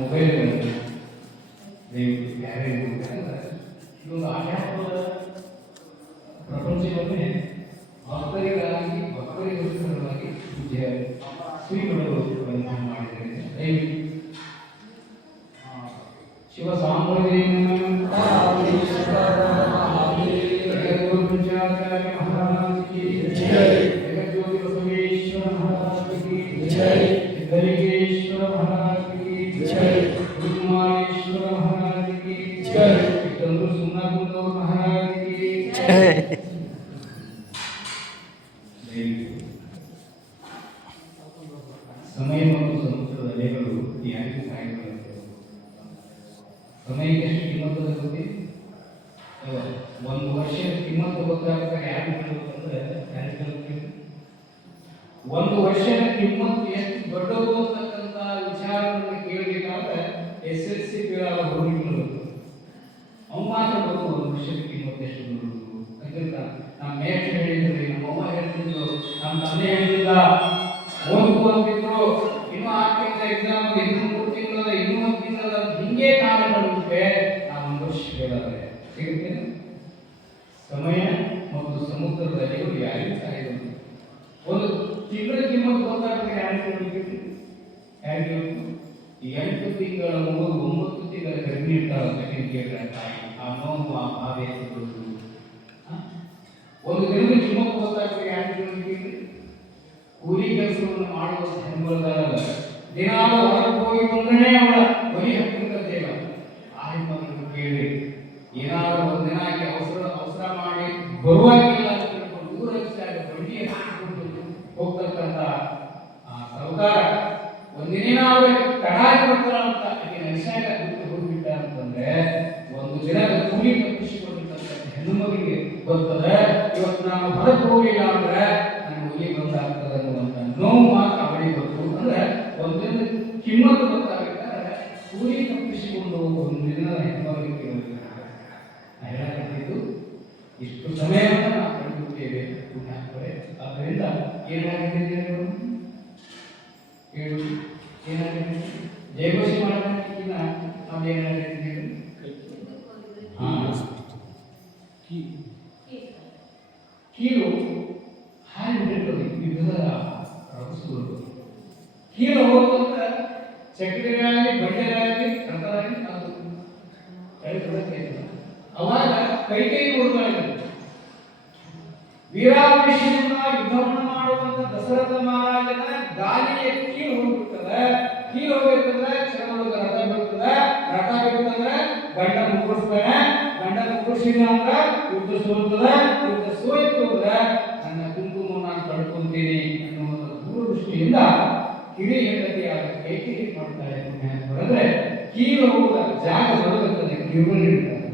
Mobile ಯಾರೇ ಇದೊಂದು ಆಧ್ಯಾತ್ಮದ ಪ್ರಪಂಚವನ್ನೇ ಭಕ್ತರಿಗೋಸ್ಕರವಾಗಿ ಪೂಜ್ಯ ಶ್ರೀಗಳು ಮಾಡಿದ್ದಾರೆ. ಶಿವ ಸಾಂಬಾರ್ಯ महाराज की जय, जगज्योति बसवेश्वर महाराज की जय, गलिकेश्वर महाराज की जय, कुमारेश्वर महाराज की जय, चंद्र सुमनाकुंदर महाराज की जय. ಸಮಯ ಮತ್ತು ಸಮುದ್ರದ ಅಲೆಗಳು ಯಾರಿಗೂ ಕಾಯ್ಕೊಳ್ಳುತ್ತವೆ. ಸಮಯಕ್ಕೆ ಎಷ್ಟು ಕಿಮ್ಮತ್ತು ಗೊತ್ತಿ? ಒಂದು ವರ್ಷ ಕಿಮ್ಮತ್ತು ಗೊತ್ತಾಗ ಯಾರು ಕೇಳಬೇಕಂದ್ರೆ ಯಾರು ಕೇಳ್ತೀವಿ? ಒಂದು ವರ್ಷದ ಕಿಮ್ಮತ್ತು ಎಷ್ಟು ದೊಡ್ಡದು ಅಂತಕ್ಕಂಥ ವಿಚಾರವನ್ನು ಕೇಳಬೇಕಾದ್ರೆ SSLC ಕೇಳೋ ಹುಡುಗಿಗಳು ಅವು ಮಾತಾಡೋದು ಒಂದು ವರ್ಷದ ಕಿಮ್ಮತ್ತು ಎಷ್ಟು ದೊಡ್ಡದು ಅಂತ. ನಮ್ಮ ಮೇಷ್ಟ್ರು ಹೇಳಿದ್ರು, ನಮ್ಮ ಅವ್ವ ಹೇಳ್ತಿದ್ರು, ನಮ್ಮ ತಂದೆ ಹೇಳಿಲ್ಲ, ಓದ್ಕು ಅಂತಿದ್ರು, ಇನ್ನೂ 6 ತಿಂಗಳ ಎಕ್ಸಾಮ್, ಇನ್ನೂ 3 ತಿಂಗಳ, ಇನ್ನೂ 1 ತಿಂಗಳ, ಹಿಂಗೆ ಕಾಲಕ್ಕೆ ನಾವು ಒಂದು ವರ್ಷ ಕೇಳಾದ್ರೆ ಸಿಗುತ್ತೆ. ಸಮಯ ಮತ್ತು ಸಮುದ್ರದ ಅಲೆಗಳು ಯಾರಿಗೂ ಸಾಯೋದು. ಒಂದು ತಿಂಗಳ ಕಿಮ್ಮತ್ತು ಗೊತ್ತಾಗುತ್ತೆ ಯಾರಿಗೆ? 8 ತಿಂಗಳ ಮಗು 9 ತಿಂಗಳ ಗರ್ಭಿಣಿ ಇರ್ತಾಳೆ ತಾಯಿ, ಆ ನೋವು, ಆ ಬಾಧೆ. ಒಂದು ದಿನದ ಕಿಮ್ಮತ್ತು ಗೊತ್ತಾಗುತ್ತೆ ಯಾರಿಗೆ? ಕೂಲಿ ಕೆಲಸವನ್ನು ಮಾಡುವ ಹೆಣ್ಮಗಳಲ್ಲ, ದಿನಾಲು ಹೊರಗೆ ಹೋಗಿ ಬಂದ್ರೆ ಅವಳ ಬಲಿ ಹತ್ತಿರದೇವ ಆ ಹೆಣ್ಮಗಳನ್ನು ಕೇಳಿ ಏನಾದರೂ ಒಂದು ದಿನ ಆಗಿ ಅವಸರ ಮಾಡಿ ಬರುವಾಗಿಲ್ಲ ಅಂತ ತಿಳ್ಕೊಂಡು ಊರಾಗ ಬಡ್ಡಿ ಹಾಕಿಕೊಂಡು ಹೋಗ್ತಕ್ಕಂಥ ಸರ್ಕಾರ ಒಂದಿನೇನಾದ್ರೂ ತಡಾಗಿ ಬರ್ತಾರ ಅಂತ ಅಲ್ಲಿ ನೈಸಾಗ ಬಿಟ್ಟು ಹೋಗ್ಬಿಟ್ಟ ಅಂತಂದ್ರೆ ಒಂದು ದಿನದ ಕೂಲಿ ತಪ್ಪಿಸಿಕೊಂಡಿರ್ತಕ್ಕಂಥ ಹೆಣ್ಣು ಮಗಿಗೆ ಬರ್ತದೆ, ಇವತ್ತು ನಾನು ಹೊರಗೆ ಹೋಗಿಲ್ಲ ಅಂದ್ರೆ ನನ್ನ ಹುಲಿ ಬಂದಾಗ್ತದೆ ಅನ್ನುವಂಥ ನೋವು ಮಾತ್ರ ಅವಳಿಗೆ ಗೊತ್ತು. ಅಂದ್ರೆ ಒಂದು ದಿನದ ಕಿಮ್ಮತ್ತು ಗೊತ್ತಾಗಬೇಕಾದ್ರೆ ಕೂಲಿ ತಪ್ಪಿಸಿಕೊಂಡು ಒಂದು ದಿನದ ಹೆಣ್ಣುಮಗಿಗೆ ಹೇಳಾಕತ್ತಿದ್ದು ಇಷ್ಟು ಸಮಯವನ್ನು ನಾವು ಕಂಡುಬಿಟ್ಟೇವೆ. ಆದ್ದರಿಂದ ಏನಾಗಿದೆ ಹೇಳು, ಏನಾಗಿದೆ? ಜಯಘೋಷ ಮಾಡೋದಕ್ಕಿಂತ ನಾವು ಏನಾಗಿದ್ದೇವೆ? ಕೀಲು ಹಾರಿ ಬಿಟ್ಟಿರ್ತದೆ ವಿವಿಧ ರಭಸಗಳು. ಕೀಲು ಹೋಗುವಂತ ಚಕ್ರಿಯಾಗಿ ಬಂಡೆಯಾಗಿ ರಥರಾಗಿ ಅದು ಅವಾಗ ಕೈ ಕೊಡ್ತಾ ಇದ್ರು. ವೀರಾವೇಶದಿಂದ ಯುದ್ಧವನ್ನು ಮಾಡುವಂತ ದಶರಥ ಮಹಾರಾಜನ ಗಾಲಿಯ ಕೀಲು ಹೋಗ್ಬಿಡ್ತದೆ. ಕೀಲು ಹೋಗಿರ್ತದೆ, ಚರದೊಳಗೆ ರಥ ಬಿಡ್ತದೆ. ರಥ ಬಿಡ್ತಂದ್ರೆ ಗಂಡ ಮುಗಿಸ್ತಾನೆ. ಗಂಡ ಮುಗಿಸಿಲ್ಲ ಅಂದ್ರೆ ಯುದ್ಧ ಸೋಲ್ತದೆ. ಯುದ್ಧ ಸೋಯ್ತು ಅಂದ್ರೆ ನನ್ನ ಕುಂಕುಮ ನಾನು ಕಳ್ಕೊಂತೀನಿ ಅನ್ನುವಂಥ ದೂರದೃಷ್ಟಿಯಿಂದ ಕಿರಿ ಹೆಂಡತಿಯಾದ ಕೈಕೇಯಿ ಮಾಡ್ತಾಳೆ. ಅಂದ್ರೆ ಕೀಲು ಹೋಗುವ ಜಾಗ ಬರೋದಕ್ಕೆ ಕಿರುಬಲ್ಲಿ ಇಡ್ತಾರೆ.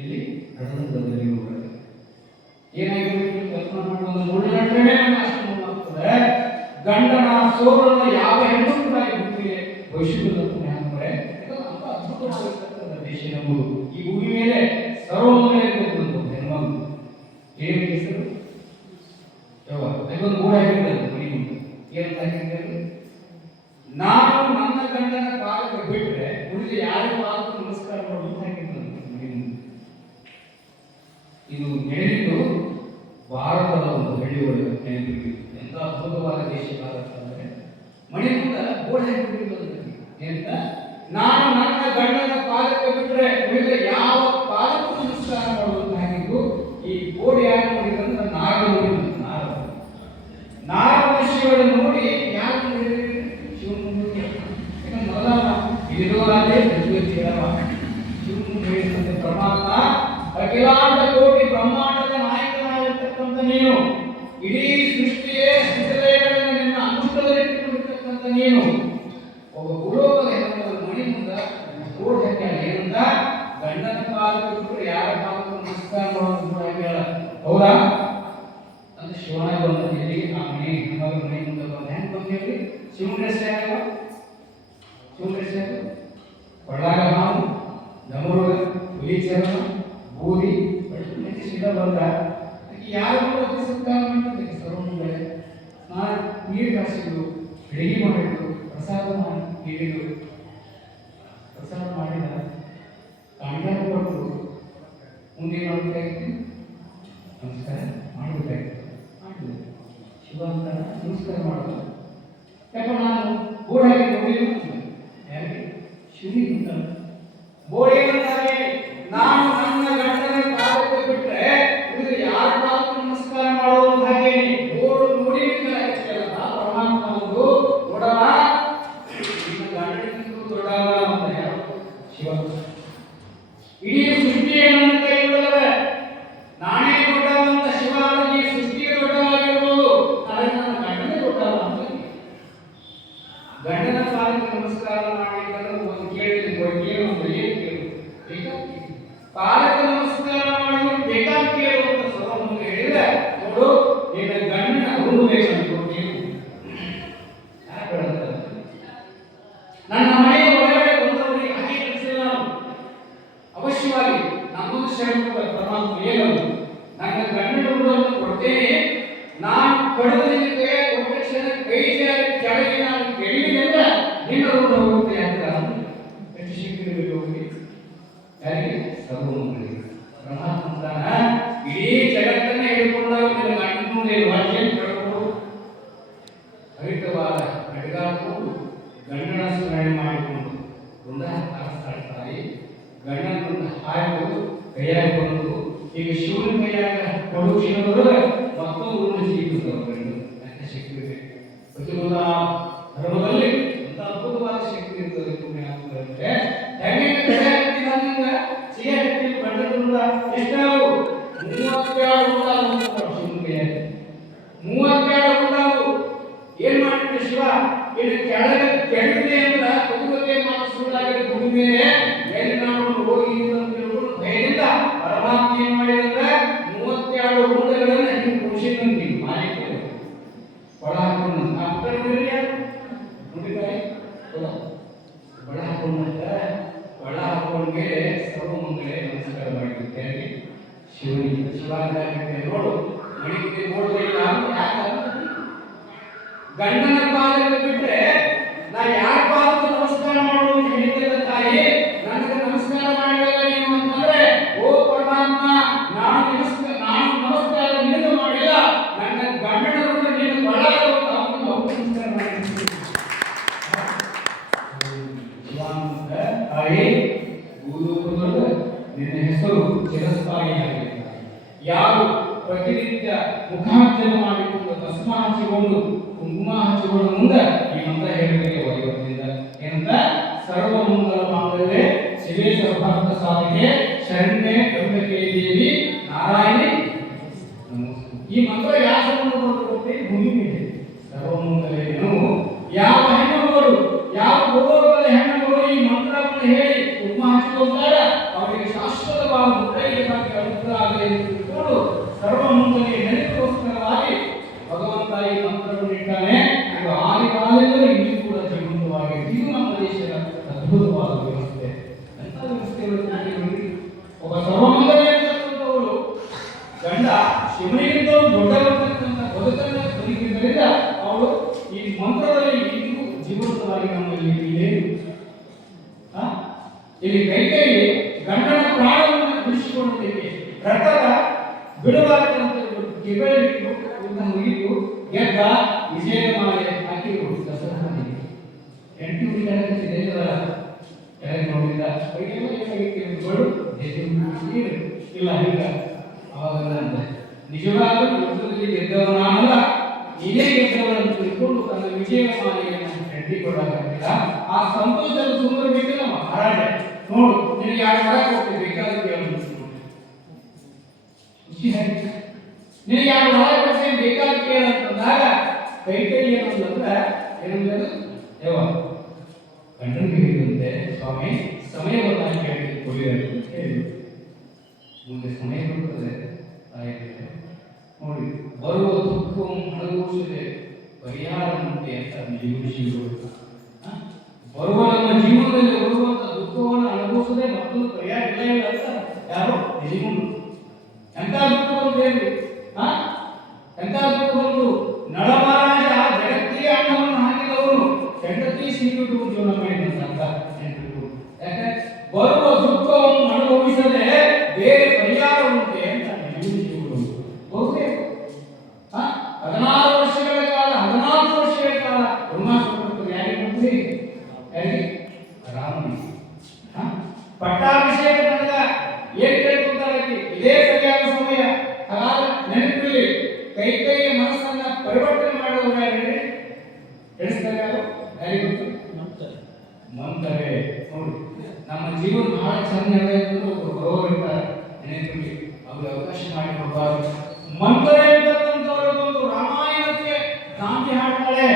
ಎಲ್ಲಿ ಹೃದಯದಲ್ಲಿ ಏನಾಗಿರುತ್ತೆ? ಕಲ್ಪನೆ ಮಾಡುವ ಮುಳ್ಳಂಟನೆ ಅಷ್ಟು ಆಗ್ತದೆ. ಗಂಡನ ಸೋಲನ್ನ ಯಾವ ಹೆಣ್ಣು ಕೂಡ ವೈಶ್ವಿಕ ಅಂದ್ರೆ ಅಂತ ಅದ್ಭುತವಾಗಿರ್ತಕ್ಕಂಥ ದೇಶ ನಮ್ಮದು. ಈ ಭೂಮಿ ಮೇಲೆ ಸರ್ವಮಂಗಲ ಹೆಣ್ಮಗು ಏನು ಹೆಸರು? ಅದೊಂದು ಕೂಡ ಆಗಿರ್ತದೆ ಮನೆ ಮುಂದೆ ಏನಂತ ಆಗಿರ್ತದೆ? ನಾನು ನನ್ನ ಗಂಡನ ಪಾದಕ್ಕೆ ಬಿಟ್ಟರೆ ಉಳಿದ ಯಾರ ಪಾದಕ್ಕೂ ನಮಸ್ಕಾರ ಮಾಡೋದು ಆಗಿರ್ತದೆ. ಇದು ನಡೆದಿದ್ದು ಭಾರತದ ಒಂದು ಹಳ್ಳಿಯೊಳಗೆ ನೆನಪಿಗೆ. ಎಂತ ಅದ್ಭುತವಾದ ದೇಶ ಭಾರತ ಅಂದರೆ ಮನೆ ಮುಂದೆ ಗೋಡೆ ಹಾಕಿಬಿಟ್ಟಿರೋದು ಎಂತ, ನಾನು ನನ್ನ ಗಂಡನ ಪಾದಕ್ಕೆ ಬಿಟ್ಟರೆ ಉಳಿದ ಯಾವ ಪಾದಕ್ಕೂ ನಮಸ್ಕಾರ ಮಾಡುವುದು ಹಾಗಿದ್ದು. ಈ ಗೋಡೆ ಯಾರು ನೋಡಿದ್ರೆ ನಾರದ ನೋಡಿದ್ರು. ನಾರದ ಶಿವನ ನೋಡಿ ಯಾರು ನೋಡಿದ್ರೆ ಶಿವನ ನೋಡಿ. ಯಾಕಂದ್ರೆ ಮೊದಲ ಇರೋದೇ ಶಿವನ ಹೇಳಿದಂತೆ ಪರಮಾತ್ಮ ಅಖಿಲಾಂಡ ಕೋಟಿ ಬ್ರಹ್ಮಾಂಡದ ನಾಯಕನಾಗಿರ್ತಕ್ಕಂಥ ನೀನು, ಇಡೀ ಸೃಷ್ಟಿಯೇ ಸ್ಥಿತಿಲಯಗಳನ್ನು ನಿನ್ನ ಅನುಷ್ಠಾನದಲ್ಲಿಟ್ಟುಕೊಂಡಿರ್ತಕ್ಕಂಥ ನೀನು ಒಬ್ಬ ಭೂಲೋಕದ ಹೆಣ್ಣು ಮಣಿ ಮುಂದೆ ಕೋಡ್ ಹಾಕ್ಯಾಳ. ಏನಂತ? ಗಂಡನ ಪಾದಕ್ಕೆ ಬಿಟ್ಟರೆ ಯಾರ ಪಾದಕ್ಕೂ ನಮಸ್ಕಾರ ಮಾಡೋದು ಕೂಡ ಹೇಳ. ಹೌದಾ ಅಂತ ಶಿವನ ಬಂದ ಹೇಳಿ ಆ ಮನೆ ಹೆಣ್ಮಗ ಮನೆ ಮುಂದೆ ಬಂದ ಹೆಂಗೆ ಬಂದು ಹೇಳಿ ಶಿವನ ಹೆಸರು ಯಾರು? ಶಿವನ ಹೆಸರು ಯಾರು? ಕೊಳ್ಳಾಗ ಹಾವು, ನಮರೋಗ, ಹುಲಿ ಚರ್ಮ, ಬೂದಿ ಸೀದಾ ಬಂದ ಯಾರು ಅತಿ ಸತ್ಕಾರ ಮಾಡ್ತಾರೆ. ಸರ್ವಮಂಗಳೆ ನಾನು ನೀರು ಕಾಸಿದ್ರು, ಅಡಿಗೆ ಮಾಡಿದ್ರು, ಪ್ರಸಾದ ಮಾಡಿ ನೀಡಿದ್ರು. ನಮಸ್ಕಾರ ಮಾಡೋದು. ಯಾಕೆ ನಾನು ಬೋರ್ಡ್ ಹಾಕಿ ನೋಡಿಲ್ಲ, ಯಾರಿಗೆ ಶಿವನಿಗೆ ಅಂತ ಬೋರ್ಡ್ ಏನಂತಾರೆ, ನಾನು ನನ್ನ ಗಂಡನ ಪಾದಕ್ಕೆ ಬಿಟ್ರೆ ಇದು ಯಾರ ಪಾದಕ್ಕೆ ನಮಸ್ಕಾರ ಮಾಡೋದು ಹಾಗೇನೆ ಬೋರ್ಡ್ ನೋಡಿ ಪರಮಾತ್ಮ ಒಂದು ನೋಡವ ನಿನ್ನ ಗಂಡನಿಗೂ ದೊಡ್ಡವ ಅಂತ ಯಾರು ಶಿವ. ಇಡೀ ಸೃಷ್ಟಿಯೇ ನನ್ನ ಕೈಗೊಳ್ಳದ ನಾನೇ ದೊಡ್ಡವ ಅಂತ ಶಿವ ಈ ಸೃಷ್ಟಿಯೇ ದೊಡ್ಡವಾಗಿರ್ಬೋದು, ಆದರೆ ನನ್ನ ಗಂಡನೇ ದೊಡ್ಡವ ಅಂತ ಗಂಡನ ಪಾದಕ್ಕೆ ನಮಸ್ಕಾರ ಮಾಡಲಿಕ್ಕಂದ್ರೆ ಒಂದು ಕೇಳಿದ್ರೆ ಒಂದು ಏನು ಕೇಳು ಪಾದಕ್ಕೆ ನಮಸ್ಕಾರ ಮಾಡಿ ಬೇಕಾದ ಕೇಳು ಅಂತ ಸರ್ವಮಂಗ ಹೇಳಿದ್ರೆ ನೋಡು ನಿನ್ನ ಗಂಡನ ಹುಣ್ಣು ಬೇಕಂತ ನನ್ನ ಮನೆಯ ಒಳಗಡೆ ಬಂದವರಿಗೆ ಹಾಗೆ ಕಲಿಸಿಲ್ಲ ನಾನು. ಅವಶ್ಯವಾಗಿ ನಮ್ಮೊಂದು ಶರಣ ಪರಮಾತ್ಮ ಏನದು ನನ್ನ ಗಂಡನ ಹುಣ್ಣನ್ನು ಕೊಡ್ತೇನೆ, ನಾನು ಕಳೆದ ನಿನ್ನ ಕೈ ಕೊಟ್ಟ ಕ್ಷಣ ಕೈ ಕೆಳಗೆ ನಾನು ಕೆಳಗೆ ಅಂದ್ರೆ ನಿನ್ನ ಹುಣ್ಣು ಹೋಗುತ್ತೆ ಅಂತ ಎಷ್ಟು ಶಕ್ತಿ ಹೋಗಿ ಯಾರಿಗೆ ಸರ್ವಮಂಗಳಿಗೆ ಪರಮಾತ್ಮ ಇಡೀ ಜಗತ್ತನ್ನೇ ಹಿಡ್ಕೊಂಡಾಗ ನಿನ್ನ ಗಂಡನ ಮುಂದೆ ವಾಕ್ಯ ಕಳ್ಕೊಂಡು ಹರಿತವಾದ ಅಡ್ಗಾಕೊಂಡು ಗಂಡನ ಸ್ಮರಣೆ ಮಾಡಿಕೊಂಡು ವೃಂದ ತಾಯಿ ಗಂಡನ ಹಾಯ್ದು ಕೈಯಾಗ ಬಂದು ಈಗ ಶಿವನ ಕೈಯಾಗ ಕೊಡು ಕ್ಷಣದೊಳಗ ಮತ್ತೊಂದು ಜೀವಿಸಿದವರು ಗಂಡು ಅಂತ ಶಕ್ತಿ ಇದೆ. ಪ್ರತಿಯೊಂದು ಧರ್ಮದಲ್ಲಿ ಅಂತ ಅದ್ಭುತವಾದ ಶಕ್ತಿ ಇರ್ತದೆ. ಪುಣ್ಯಾತ್ಮರಂದ್ರೆ ಹೆಂಗೆ ಸಿಗಟ್ಟಿ ಗಂಡನಿಂದ ಎಷ್ಟಾವು 32 ಉಂಟಾವು ಶಿವನ ಕೈಯಾಗ 32 ಉಂಟಾವು. ಏನ್ ಮಾಡಿಬಿಟ್ಟು ಶಿವ ಇದು ಕೆಳಗೆ ಕೆಳಗಿದೆ ಅಂತ ಕುದುರೆ ಮಾತು ಸುಳ್ಳಾಗಿ ಭೂಮಿಯೇ ಮೇಲೆ ನಾವು ಹೋಗಿ ಅಂತ ಹೇಳ್ಕೊಂಡು ಭಯದಿಂದ ಪರಮಾತ್ಮ ಏನ್ ಮಾಡಿದ್ರೆ 32 ಗುಂಡಗಳನ್ನು ಹಿಂಗೆ ಕುಡಿಸಿದಂತೆ ಮಾಲಿಕ ಒಳ ಹಾಕೊಂಡು ಆ ಪುತ್ರ ನೋಡಿರಿ ಯಾರು ನೋಡಿದ್ದಾರೆ ಒಳ ಹಾಕೊಂಡಂತ ಒಳ ಹಾಕೊಂಡ್ಮೇಲೆ ಸರ್ವಮಂಗಳೆ ನಮಸ್ಕಾರ ಮಾಡಿಬಿಡ್ತೇನೆ ಶಿವನಿಗೆ. ಶಿವಾಂಗ ನೋಡು ಮಣಿಗೆ ನೋಡ್ಲಿಲ್ಲ ಯಾಕೆ ಗಂಡನ ಪಾದಕ್ಕೆ ಬಿಟ್ರೆ ನಾ ಯಾರ ಪಾದಕ್ಕೆ ನಮಸ್ಕಾರ ಮಾಡೋದು ಹೇಳಿದ್ದ ತಾಯಿ ನನಗೆ ನಮಸ್ಕಾರ ಮಾಡಿಲ್ಲ ನೀವು ಅಂತಂದ್ರೆ ಓ ಪರಮಾತ್ಮ ನಾನು ನಮಸ್ಕಾರ ನಿನಗೆ ಮಾಡಿಲ್ಲ ನನ್ನ ಗಂಡನ ನೀನು ಬಳ್ಳಾಗ ನಮಸ್ಕಾರ ಮಾಡಿದ್ದೀನಿ. ತಾಯಿ ಭೂಲೋಕದೊಳಗ ನಿನ್ನ ಹೆಸರು ಚಿರಸ್ಥಾಯಿಯಾಗಿದೆ. ಯಾರು ಪ್ರತಿನಿತ್ಯ ಮುಖಾರ್ಚನ ಮಾಡಿಕೊಂಡು ಭಸ್ಮ ಹಚ್ಚಿಕೊಂಡು ಕುಂಕುಮ ಹಚ್ಚಿಕೊಂಡು ಮುಂದೆ ಈ ಮಂತ್ರ ಹೇಳಲಿಕ್ಕೆ ವೈವತ್ತಿಂದ ಏನಂತ ಸರ್ವಮಂಗಲ ಮಾಂಗಲ್ಯೆ ಶಿವೆ ಸರ್ವಾರ್ಥ ಸಾಧಿಕೆ ಶರಣ್ಯೆ ತ್ರ್ಯಂಬಕೆ ದೇವಿ ನಾರಾಯಣಿ ನಮೋಸ್ತುತೆ. ಈ ಮಂತ್ರ ಯಾವ ಸಂಬಂಧಪಡುತ್ತೆ? ಭೂಮಿ ಮೇಲೆ ಸರ್ವಮಂಗಲೇನು ಯಾವ ಹೆಣ್ಣುಗಳು ಯಾವ ಭೂಲೋಕದ ಹೆಣ್ಣುಗಳು ಈ ಮಂತ್ರವನ್ನು ಹೇಳಿ ಕುಂಕುಮ ಹಚ್ಚಿಕೊಂಡಾಗ ಅವರಿಗೆ ಶಾಶ್ವತವಾದ ಮುತ್ತೈದೆ ಭಾಗ್ಯ ಅನುಗ್ರಹ ಆಗಲಿ ಎಂದು ತಿಳ್ಕೊಂಡು ಸರ್ವಮಂಗಲಿಗೆ ನೆನಪಿಗೋಸ್ಕರವಾಗಿ ಭಗವಂತ ಈ ಮಂತ್ರವನ್ನು ಇಟ್ಟಾನೆ. ಇದು ಆದಿ ಕಾಲದಿಂದಲೂ ಇನ್ನೂ ಕೂಡ ಜೀವಂತವಾಗಿದೆ. ಇದು ನಮ್ಮ ದೇಶದ ಅದ್ಭುತವಾದ ವ್ಯವಸ್ಥೆ. ಎಂಥ ವ್ಯವಸ್ಥೆ! ಒಬ್ಬ ಸರ್ವಮಂಗಲಿಯವರು ಗಂಡ ಶಿವನಿಗಿಂತ ದೊಡ್ಡವರ್ತಕ್ಕಂಥ ಬದುಕನ್ನು ಬದುಕಿದ್ದರಿಂದ ಅವಳು ಈ ಮಂತ್ರದಲ್ಲಿ ಇನ್ನೂ ಜೀವಂತವಾಗಿ ನಮ್ಮಲ್ಲಿ ಇದೆ. ಇಲ್ಲಿ ಕೈಕೈಲಿ ಗಂಡನ ಪ್ರಾಣವನ್ನು ಉಳಿಸಿಕೊಳ್ಳಲಿಕ್ಕೆ ರಥದ ಬಿಡುವಾದಂತ ಕಿಬೆಳಿಟ್ಟು ಮುಗಿದು ಗೆದ್ದ ವಿಜಯಮಾಲೆ ಹಾಕಿರು ದಸರಾನಿಗೆ 8 ಕೆಳಗೆ ನೋಡಿದ ಇಲ್ಲ ಈಗ ಅವಾಗ ನಿಜವಾಗ್ಲೂ ಯುದ್ಧದಲ್ಲಿ ಗೆದ್ದವನಾನಲ್ಲ ನೀನೇ ಗೆದ್ದವರನ್ನು ತಿಳ್ಕೊಂಡು ತನ್ನ ವಿಜಯಮಾಲೆಯನ್ನು ಹೆಡ್ಡಿಕೊಳ್ಳಾಗಿಲ್ಲ. ಆ ಸಂತೋಷದ ಸುಂದರ ಬೇಕಿಲ್ಲ ಮಹಾರಾಜ ನೋಡು ನಿನಗೆ ಯಾರು ಹೊರಗೆ ಹೋಗ್ತದೆ ಬೇಕಾದ್ರೆ ಕೇಳಬೇಕು ನಿನಗೆ ಯಾರು ಹೊರಗೆ ಕೊಡ್ತೇನೆ ಬೇಕಾದ್ರೆ ಕೇಳಂತಂದಾಗ ಕೈ ಏನಂತಂದ್ರೆ ಏನಂದ್ರೆ ಯಾವ ಗಂಡನಿಗೆ ಹೇಳಿದಂತೆ ಸ್ವಾಮಿ ಸಮಯ ಬಂದಾಗ ಕೇಳಿ ಅಂತ ಹೇಳಿ ಮುಂದೆ ಸಮಯ ಬರ್ತದೆ ನೋಡಿ ಬರುವ ದುಃಖವನ್ನು ಅನುಭವಿಸಿದೆ ಪರಿಹಾರ ಮುಕ್ತಿ ಅಂತ ಋಷಿಗಳು ಬರುವ ನಮ್ಮ ಜೀವನದಲ್ಲಿ ಬರುವಂತ ದುಃಖವನ್ನು ಅನುಭವಿಸದೆ ಮತ್ತೊಂದು ಪರಿಹಾರ ಇಲ್ಲ ಅಂತ ಯಾರು ನಿಜಗುಂಡು ಎಂತ ದುಃಖ ಬಂತು ಹೇಳಿ ಎಂತ ದುಃಖ ಬಂತು ನಳಮಹಾರಾಜ ಜಗತ್ತಿಗೆ ಅನ್ನವನ್ನು ಹಾಕಿದವನು ಹೆಂಡತಿ ಸೀಟು ಜೀವನ ಮಾಡಿದಂತ ಯಾಕೆ ಬರುವ ದುಃಖವನ್ನು ಅನುಭವಿಸದೆ ಬೇರೆ ಪರಿಹಾರ ಉಂಟೆ ಅಂತ ಬಹುತೇಕ 16 ವರ್ಷಗಳ ಕಾಲ 14 ಮಂತರೆ ನೋಡಿ ನಮ್ಮ ಜೀವನ ಬಹಳ ಚಂದ ನಡೆಯೋದು ಬರೋರು ಇರ್ತಾರೆ ನೆನಪಿಗೆ ಅವ್ರಿಗೆ ಅವಕಾಶ ಮಾಡಿ ಕೊಡಬಾರ್ದು. ಮಂತರೆ ಅಂತಕ್ಕಂಥವ್ರು ಬಂದು ರಾಮಾಯಣಕ್ಕೆ ಗಾಂಧಿ ಹಾಡ್ತಾಳೆ.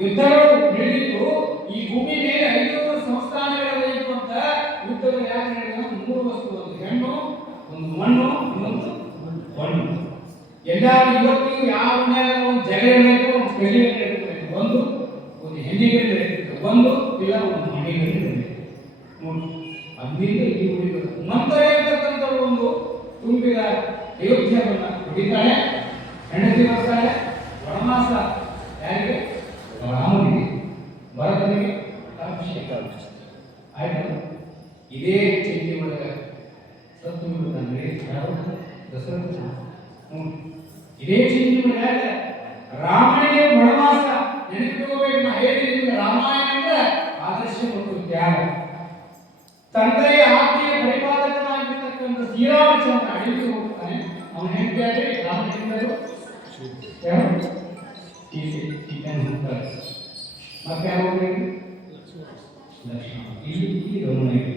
ಯುದ್ಧಗಳು ನಡೆದಿತ್ತು ಈ ಭೂಮಿ ಮೇಲೆ 500 ಸಂಸ್ಥಾನಗಳಲ್ಲಿ ಇರುವಂತ ಯುದ್ಧಗಳು ಯಾಕೆ ನಡೆದ? 3 ವಸ್ತು, ಒಂದು ಹೆಣ್ಣು, ಒಂದು ಮಣ್ಣು, ಇನ್ನೊಂದು ಮಣ್ಣು. ಎಲ್ಲಾರು ಇವತ್ತಿಗೂ ಯಾವ ಒಂದು ಜಗಳ ನಡೆಯುತ್ತೆ, ಒಂದು ಕಲಿ ನಡೆಯುತ್ತೆ, ಒಂದು ಹೆಣ್ಣಿಗೆ ನಡೆಯುತ್ತೆ, ಒಂದು ಇಲ್ಲ ಒಂದು ಮಣ್ಣಿಗೆ ನಡೆಯುತ್ತೆ. ಅದರಿಂದ ಈ ಉಳಿಬೇಕು. ಮಂತರೆ ಅಂತಕ್ಕಂಥವ್ರು ಒಂದು ತುಂಬಿದ ಅಯೋಧ್ಯೆಯನ್ನ ಹೊಡಿತಾಳೆ, ಹೆಂಡತಿ ಬರ್ತಾಳೆ. ವನವಾಸ ಯಾರಿಗೆ? ರಾಮನಿಗೆ, ಭರತನಿಗೆ ಅಭಿಷೇಕ ಆಯ್ತು. ಇದೇ ಚೈತ್ಯ ಒಳಗ ಸತ್ತು ಬಿಡುತ್ತಾನೆ ಯಾರು? ದಶರಥ. ಇದೇ ಚೈತ್ಯ ಒಳಗ ರಾಮನಿಗೆ ವನವಾಸ ನೆನಪಿಟ್ಕೋಬೇಕು. ನಾ ಹೇಳಿದ್ದೀನಿ ರಾಮಾಯಣ ಅಂದ್ರೆ ಆದರ್ಶ ಮತ್ತು ತ್ಯಾಗ. ತಂದೆಯ ಆಜ್ಞೆಯ ಪರಿಪಾಲಕನಾಗಿರ್ತಕ್ಕಂಥ ಶ್ರೀರಾಮಚಂದ್ರ ಅಡಿಗೆ ಹೋಗ್ತಾನೆ. ಅವನ ಹೆಂಡತಿ ಆದ್ರೆ ರಾಮಚಂದ್ರರು ಮತ್ತೆ ಯಾವ ಲಕ್ಷ್ಮಣ. ಇಲ್ಲಿ ಗಮನ ಇದೆ.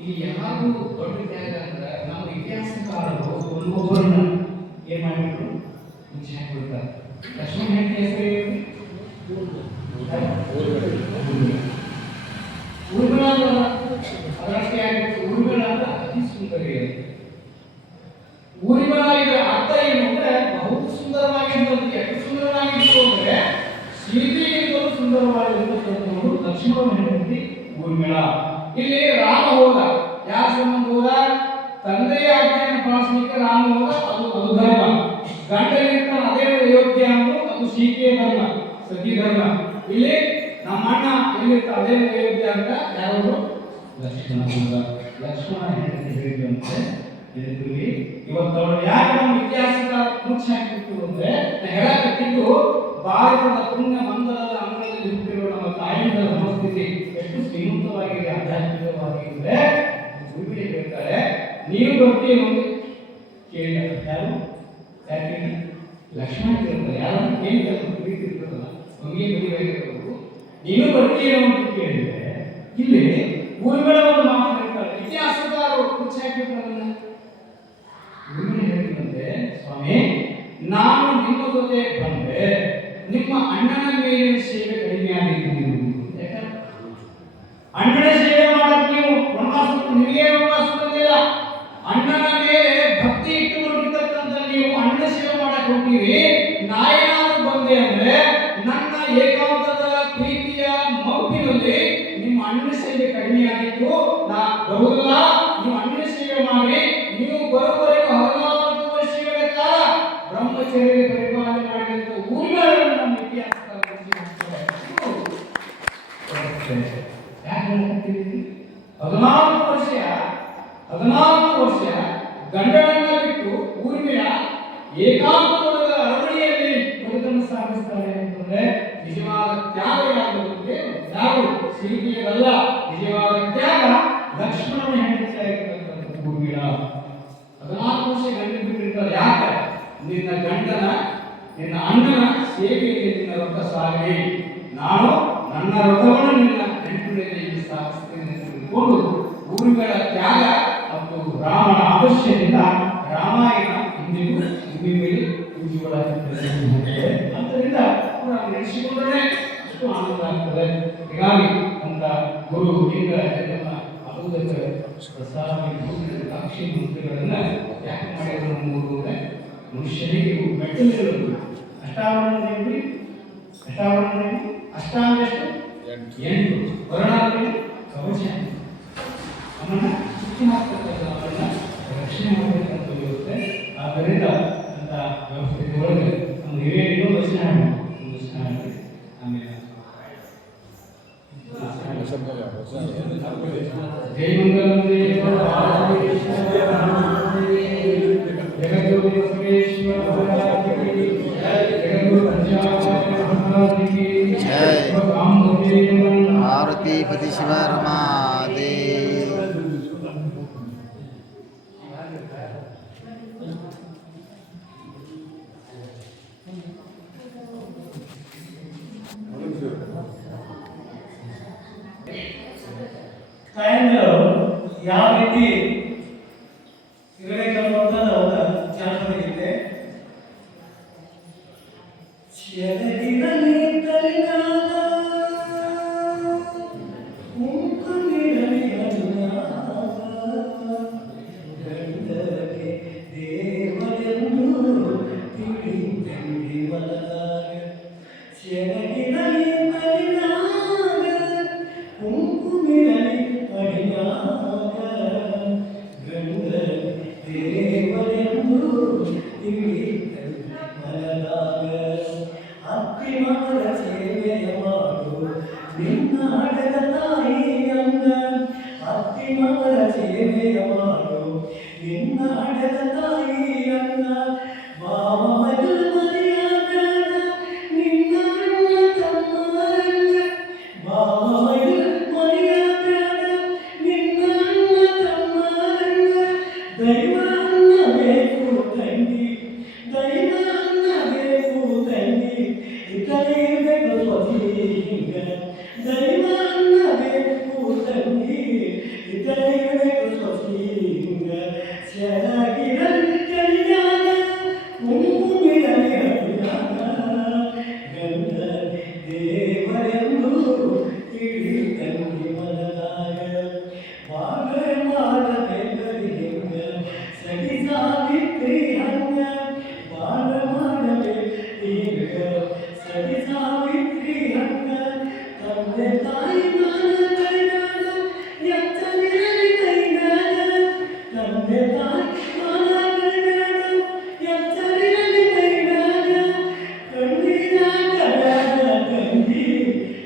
ಇಲ್ಲಿ ಯಾರು ದೊಡ್ಡ ತ್ಯಾಗ ಅಂದ್ರೆ ನಮ್ಮ ಇತಿಹಾಸಕಾರರು ಒಂದೊಬ್ಬರನ್ನ ಏನ್ ಮಾಡಿಬಿಟ್ರು ಮುಂಚೆ ಹಾಕಿಬಿಡ್ತಾರೆ. ಲಕ್ಷ್ಮಣ ಹೆಂಡತಿ ಹೆಸರು ಊರ್ಮಿಳಾ. ಅದರಷ್ಟೇ ಆಗಿತ್ತು. ಊರ್ಮಿಳಾ ಅಂದ್ರೆ ಅತಿ ಸುಂದರಿ. ಊರ್ಮಿಳಾ ಇದರ ಅರ್ಥ ಏನು ಅಂದ್ರೆ ಬಹು ಸುಂದರವಾಗಿರುವಂತ. ಎಷ್ಟು ಸುಂದರವಾಗಿತ್ತು ಅಂದ್ರೆ ಸೀತೆಗಿಂತಲೂ ಸುಂದರವಾಗಿರುವಂತದ್ದು ಲಕ್ಷ್ಮಣ ಹೆಂಡತಿ ಊರ್ಮಿಳಾ. ಇಲ್ಲಿ ರಾಮ ಹೋದ, ಯಾರ ಸಂಬಂಧ ಹೋದ? ತಂದೆಯ ಆಜ್ಞೆಯನ್ನು ಪಾಲಿಸಲಿಕ್ಕೆ ರಾಮ ಹೋದ. ಅದು ಧರ್ಮ. ಗಂಡನಿರ್ತಾನ ಅದೇ ಅಯೋಧ್ಯ ಅಂದ್ರು ಅದು ಸೀತೆಯ ಧರ್ಮ, ಸತಿ ಧರ್ಮ. ಇಲ್ಲಿ ನಮ್ಮ ಅಣ್ಣ ಎಲ್ಲಿರ್ತ ಅದೇ ಅಯೋಧ್ಯ ಅಂತ ಯಾರು? ಲಕ್ಷ್ಮಣ ಹೋದ. ಲಕ್ಷ್ಮಣ ಹೆಂಡತಿ ಹೇಳಿದಂತೆ ನೆನಪಿರಲಿ. ಇವತ್ತು ಅವಳು ಯಾಕೆ ನಮ್ಮ ಇತಿಹಾಸದ ಮುಚ್ಚಿ ಹಾಕಿಬಿಟ್ಟು ಅಂದ್ರೆ ಹೇಳಕತ್ತಿದ್ದು ಭಾರತದ ಪುಣ್ಯ ಮಂದಿರದ ಅಂಗದಲ್ಲಿ ಹುಟ್ಟಿರುವ ನಮ್ಮ ತಾಯಿಯ ಮನಸ್ಥಿತಿ ಎಷ್ಟು ಶ್ರೀಮಂತವಾಗಿದೆ, ಆಧ್ಯಾತ್ಮಿಕವಾಗಿದೆ. ಗುರುಬಿಡಿ ಹೇಳ್ತಾರೆ, ನೀವು ಬರ್ತೀವಿ ಒಂದು ಕೇಳಿದ ಯಾರು? ಯಾಕೆ ಲಕ್ಷ್ಮಣ ಕೇಳ್ತಾರೆ. ಯಾರು ಕೇಳಿದ ಪ್ರೀತಿ ಇರ್ತದಲ್ಲ, ನಮಗೆ ಮದುವೆಯಾಗಿರ್ಬೇಕು, ನೀನು ಬರ್ತೀಯ ಅಂತ ಕೇಳಿದ್ರೆ ಇಲ್ಲಿ ಊರುಗಳ ಒಂದು ಮಾತು ಹೇಳ್ತಾರೆ. ಇತಿಹಾಸಕಾರರು ಮುಚ್ಚಿ ಹಾಕಿಬಿಟ್ಟು ಹೇಳಿದಂತೆ, ಸ್ವಾಮಿ ನಾನು ನಿಮ್ಮ ಜೊತೆ ಬಂದ್ರೆ ನಿಮ್ಮ ಅಣ್ಣನ ಮೇಲಿನ ಸೇವೆ ಕಡಿಮೆ ಆಗಿದ್ದು. ಅಣ್ಣನ ಸೇವೆ ಮಾಡಕ್ಕೆ ನೀವು ವನವಾಸ, ನಿಮಗೆ ವನವಾಸ ಬಂದಿಲ್ಲ. ಅಣ್ಣನ ಮೇಲೆ ಭಕ್ತಿ ಇಟ್ಟುಕೊಂಡಿರ್ತಕ್ಕಂಥ ನೀವು ಅಣ್ಣನ ಸೇವೆ ಮಾಡಕ್ಕೆ ಹೋಗ್ತೀರಿ. ನಾಯನಾದ್ರು ಬಂದೆ ಅಂದ್ರೆ ನನ್ನ ಏಕಾಂತದ ಪ್ರೀತಿಯ ಮಗುವಿನಲ್ಲಿ ನಿಮ್ಮ ಅಣ್ಣನ ಸೇವೆ ಕಡಿಮೆ ಆಗಿತ್ತು. ನಾ ಬರುವುದಿಲ್ಲ. ನೀವು ಅಣ್ಣನ ಸೇವೆ ಮಾಡಿ ನೀವು ಬರೋವರೆಗೂ 14 ವರ್ಷಗಳ ಕಾಲ ಬ್ರಹ್ಮಚರ್ಯ ಪರಿಪಾಲನೆ ಮಾಡಿದಂತ ಊರುಗಳನ್ನು ನಮ್ಮ ಇತಿಹಾಸದಲ್ಲಿ 14 ವರ್ಷ ಗಂಡನನ್ನ ಬಿಟ್ಟು ಊರ್ಮಿಳ ಏಕಾಂತದ ಅರಮನೆಯಲ್ಲಿ ಬದುಕನ್ನು ಸಾಗಿಸ್ತಾರೆ ಅಂತಂದ್ರೆ ನಿಜವಾದ ತ್ಯಾಗ ಯಾವುದು? ಯಾರು ಸೀತೆಯಲ್ಲ, ನಿಜವಾದ ತ್ಯಾಗ ಲಕ್ಷ್ಮಣನ ಹೆಂಡತಿಯಾಗಿರ್ತಕ್ಕಂಥ ಊರ್ಮಿಳ. 14 ವರ್ಷ ಗಂಡ ಬಿಟ್ಟಿರ್ತಾರೆ. ಯಾಕೆ? ನಿನ್ನ ಗಂಡನ, ನಿನ್ನ ಅಣ್ಣನ ಸೇವೆಯಲ್ಲಿ ನಿನ್ನ ರಥ ಸಾಗಲಿ, ನಾನು ನನ್ನ ರಥವನ್ನು ನಿನ್ನ ನೆನಪಿನಲ್ಲಿ ಸಾಗಿಸ್ತೇನೆ ಎಂದು ತಿಳ್ಕೊಂಡು ಊರುಗಳ ತ್ಯಾಗ ಮತ್ತು ರಾಮನ ಆದರ್ಶದಿಂದ ರಾಮಾಯಣ ಇಂದಿಗೂ ಭೂಮಿ ಮೇಲೆ ಉಜ್ವಲವಾಗುತ್ತದೆ. ಆದ್ದರಿಂದ ನಾವು ನಡೆಸಿಕೊಂಡರೆ ಅಷ್ಟು ಆನಂದ ಆಗ್ತದೆ. ಹೀಗಾಗಿ ಅಂತ ಗುರು ಲಿಂಗ ಜಗನ್ನ ಅದ್ಭುತ ಪ್ರಸಾದ ಸಾಕ್ಷಿ ಮಂತ್ರಿಗಳನ್ನ ಯಾಕೆ ಮಾಡಿದ್ರು? ಮೂರು ಮನುಷ್ಯನಿಗೆ ಮೆಟ್ಟಲಿರುವುದು ಅಷ್ಟಾವರಣ ಅಷ್ಟಾಂಗ ಎಷ್ಟು? 8 ವರ್ಣಾವಳಿ ಕವಚ. ನಮ್ಮನ್ನ ಸುತ್ತಿ ಹಾಕ್ತಕ್ಕಂಥ ನಮ್ಮನ್ನ ರಕ್ಷಣೆ ಮಾಡಬೇಕಂತ ವ್ಯವಸ್ಥೆ. ಆದ್ದರಿಂದ ಅಂತ ವ್ಯವಸ್ಥೆ ಒಳಗೆ ನಮ್ಮ ಹಿರಿಯರಿಗೂ ವಚನ ಒಂದು ಸ್ನಾನ ಆಮೇಲೆ ಜೈ ಮಂಗಲಂ ಜಗದ್ಗುರು ಬಸವೇಶ್ವರ ಜಗದ್ಗುರು ಆರತಿ ಪತಿ ಶಿವರಮಾದೇ. ತಾಯಂದಿರು ಯಾವ ರೀತಿ ಇರಬೇಕು ಅನ್ನುವಂಥ ಒಂದು ಜಾನಪದ ಗೀತೆ. ಶರದಿರಲಿ ತಲೆನಾದ ಮುಖಂದಿರಲಿ ಅನುರಾಗ ಗಂಡಗೆ ದೇವರೆಂದು ತಿಳಿದಂಗೆ ಮನದಾಗ. ಶರದಿರಲಿ ತಲೆನಾದ ಕುಂಕುಮಿರಲಿ ಅಡಿಯಾಗ ಗಂಡಗೆ ದೇವರೆಂದು ತಿಳಿದಂಗೆ ಮನದಾಗ. ಅತ್ತಿಮಗಳ ಸೇವೆಯ ಮಾಡು ನಿನ್ನ ಹಡೆದ ತಾಯಿಯಂಗ. ಅತ್ತಿಮಗಳ ಸೇವೆಯ ಮಾಡು ನಿನ್ನ ಹಡೆದ ತಾಯಿಯಂಗ. ಬಾವ ಮಗಳ ಮನೆಯಾಗ ನಿನ್ನ ಅಣ್ಣ ತಮ್ಮರಂಗ. ಬಾವ ಮಗಳ ಮನೆಯಾಗ ನಿನ್ನ ಅಣ್ಣ ತಮ್ಮರಂಗ. ದೈವ ಅನ್ನಬೇಕು ತಂಗಿ, ದೈವ ಅನ್ನಬೇಕು ತಂಗಿ, ಇತರೆ ಇರಬೇಕು ಸ್ವಸೀಗ. ದೈವ ಅನ್ನಬೇಕು ತಂಗಿ, ಇತರೆ ಇರಬೇಕು ಸ್ವಸೀಗ. ಶರಗಿರಲಿ ಕೈಯಾಗ ಕುಂಕುಮಿರಲಿ ಅಡಿಯಾಗ ಗಂಡ ದೇವರೆಂದು ತಿಳಿದಂಗೆ ಮನದಾಗ. ಬಾಗ ಮಾಡಬೇಕರಿಗೆಂಗ ಸಡಿ ಸಾವಿತ್ರಿ ಹಂಗ. ಬಾಗ ಮಾಡಬೇಕೀಗ ಸಡಿ ಸಾವಿತ್ರಿ ಹಂಗ. ತಂದೆ ತಾಯಿ ಮಾನ ಕೈಗಾಗ ಎಚ್ಚರಿರಲಿ ಕೈಗಾಗ. ತಂದೆ ತಾಯಿ ಮಾನ ಕೈಗಾಗ ಎಚ್ಚರಿರಲಿ ಕೈಗಾಗ. ಕಣ್ಣೀರಾಗ ಬೇಡ ತಂಗಿ,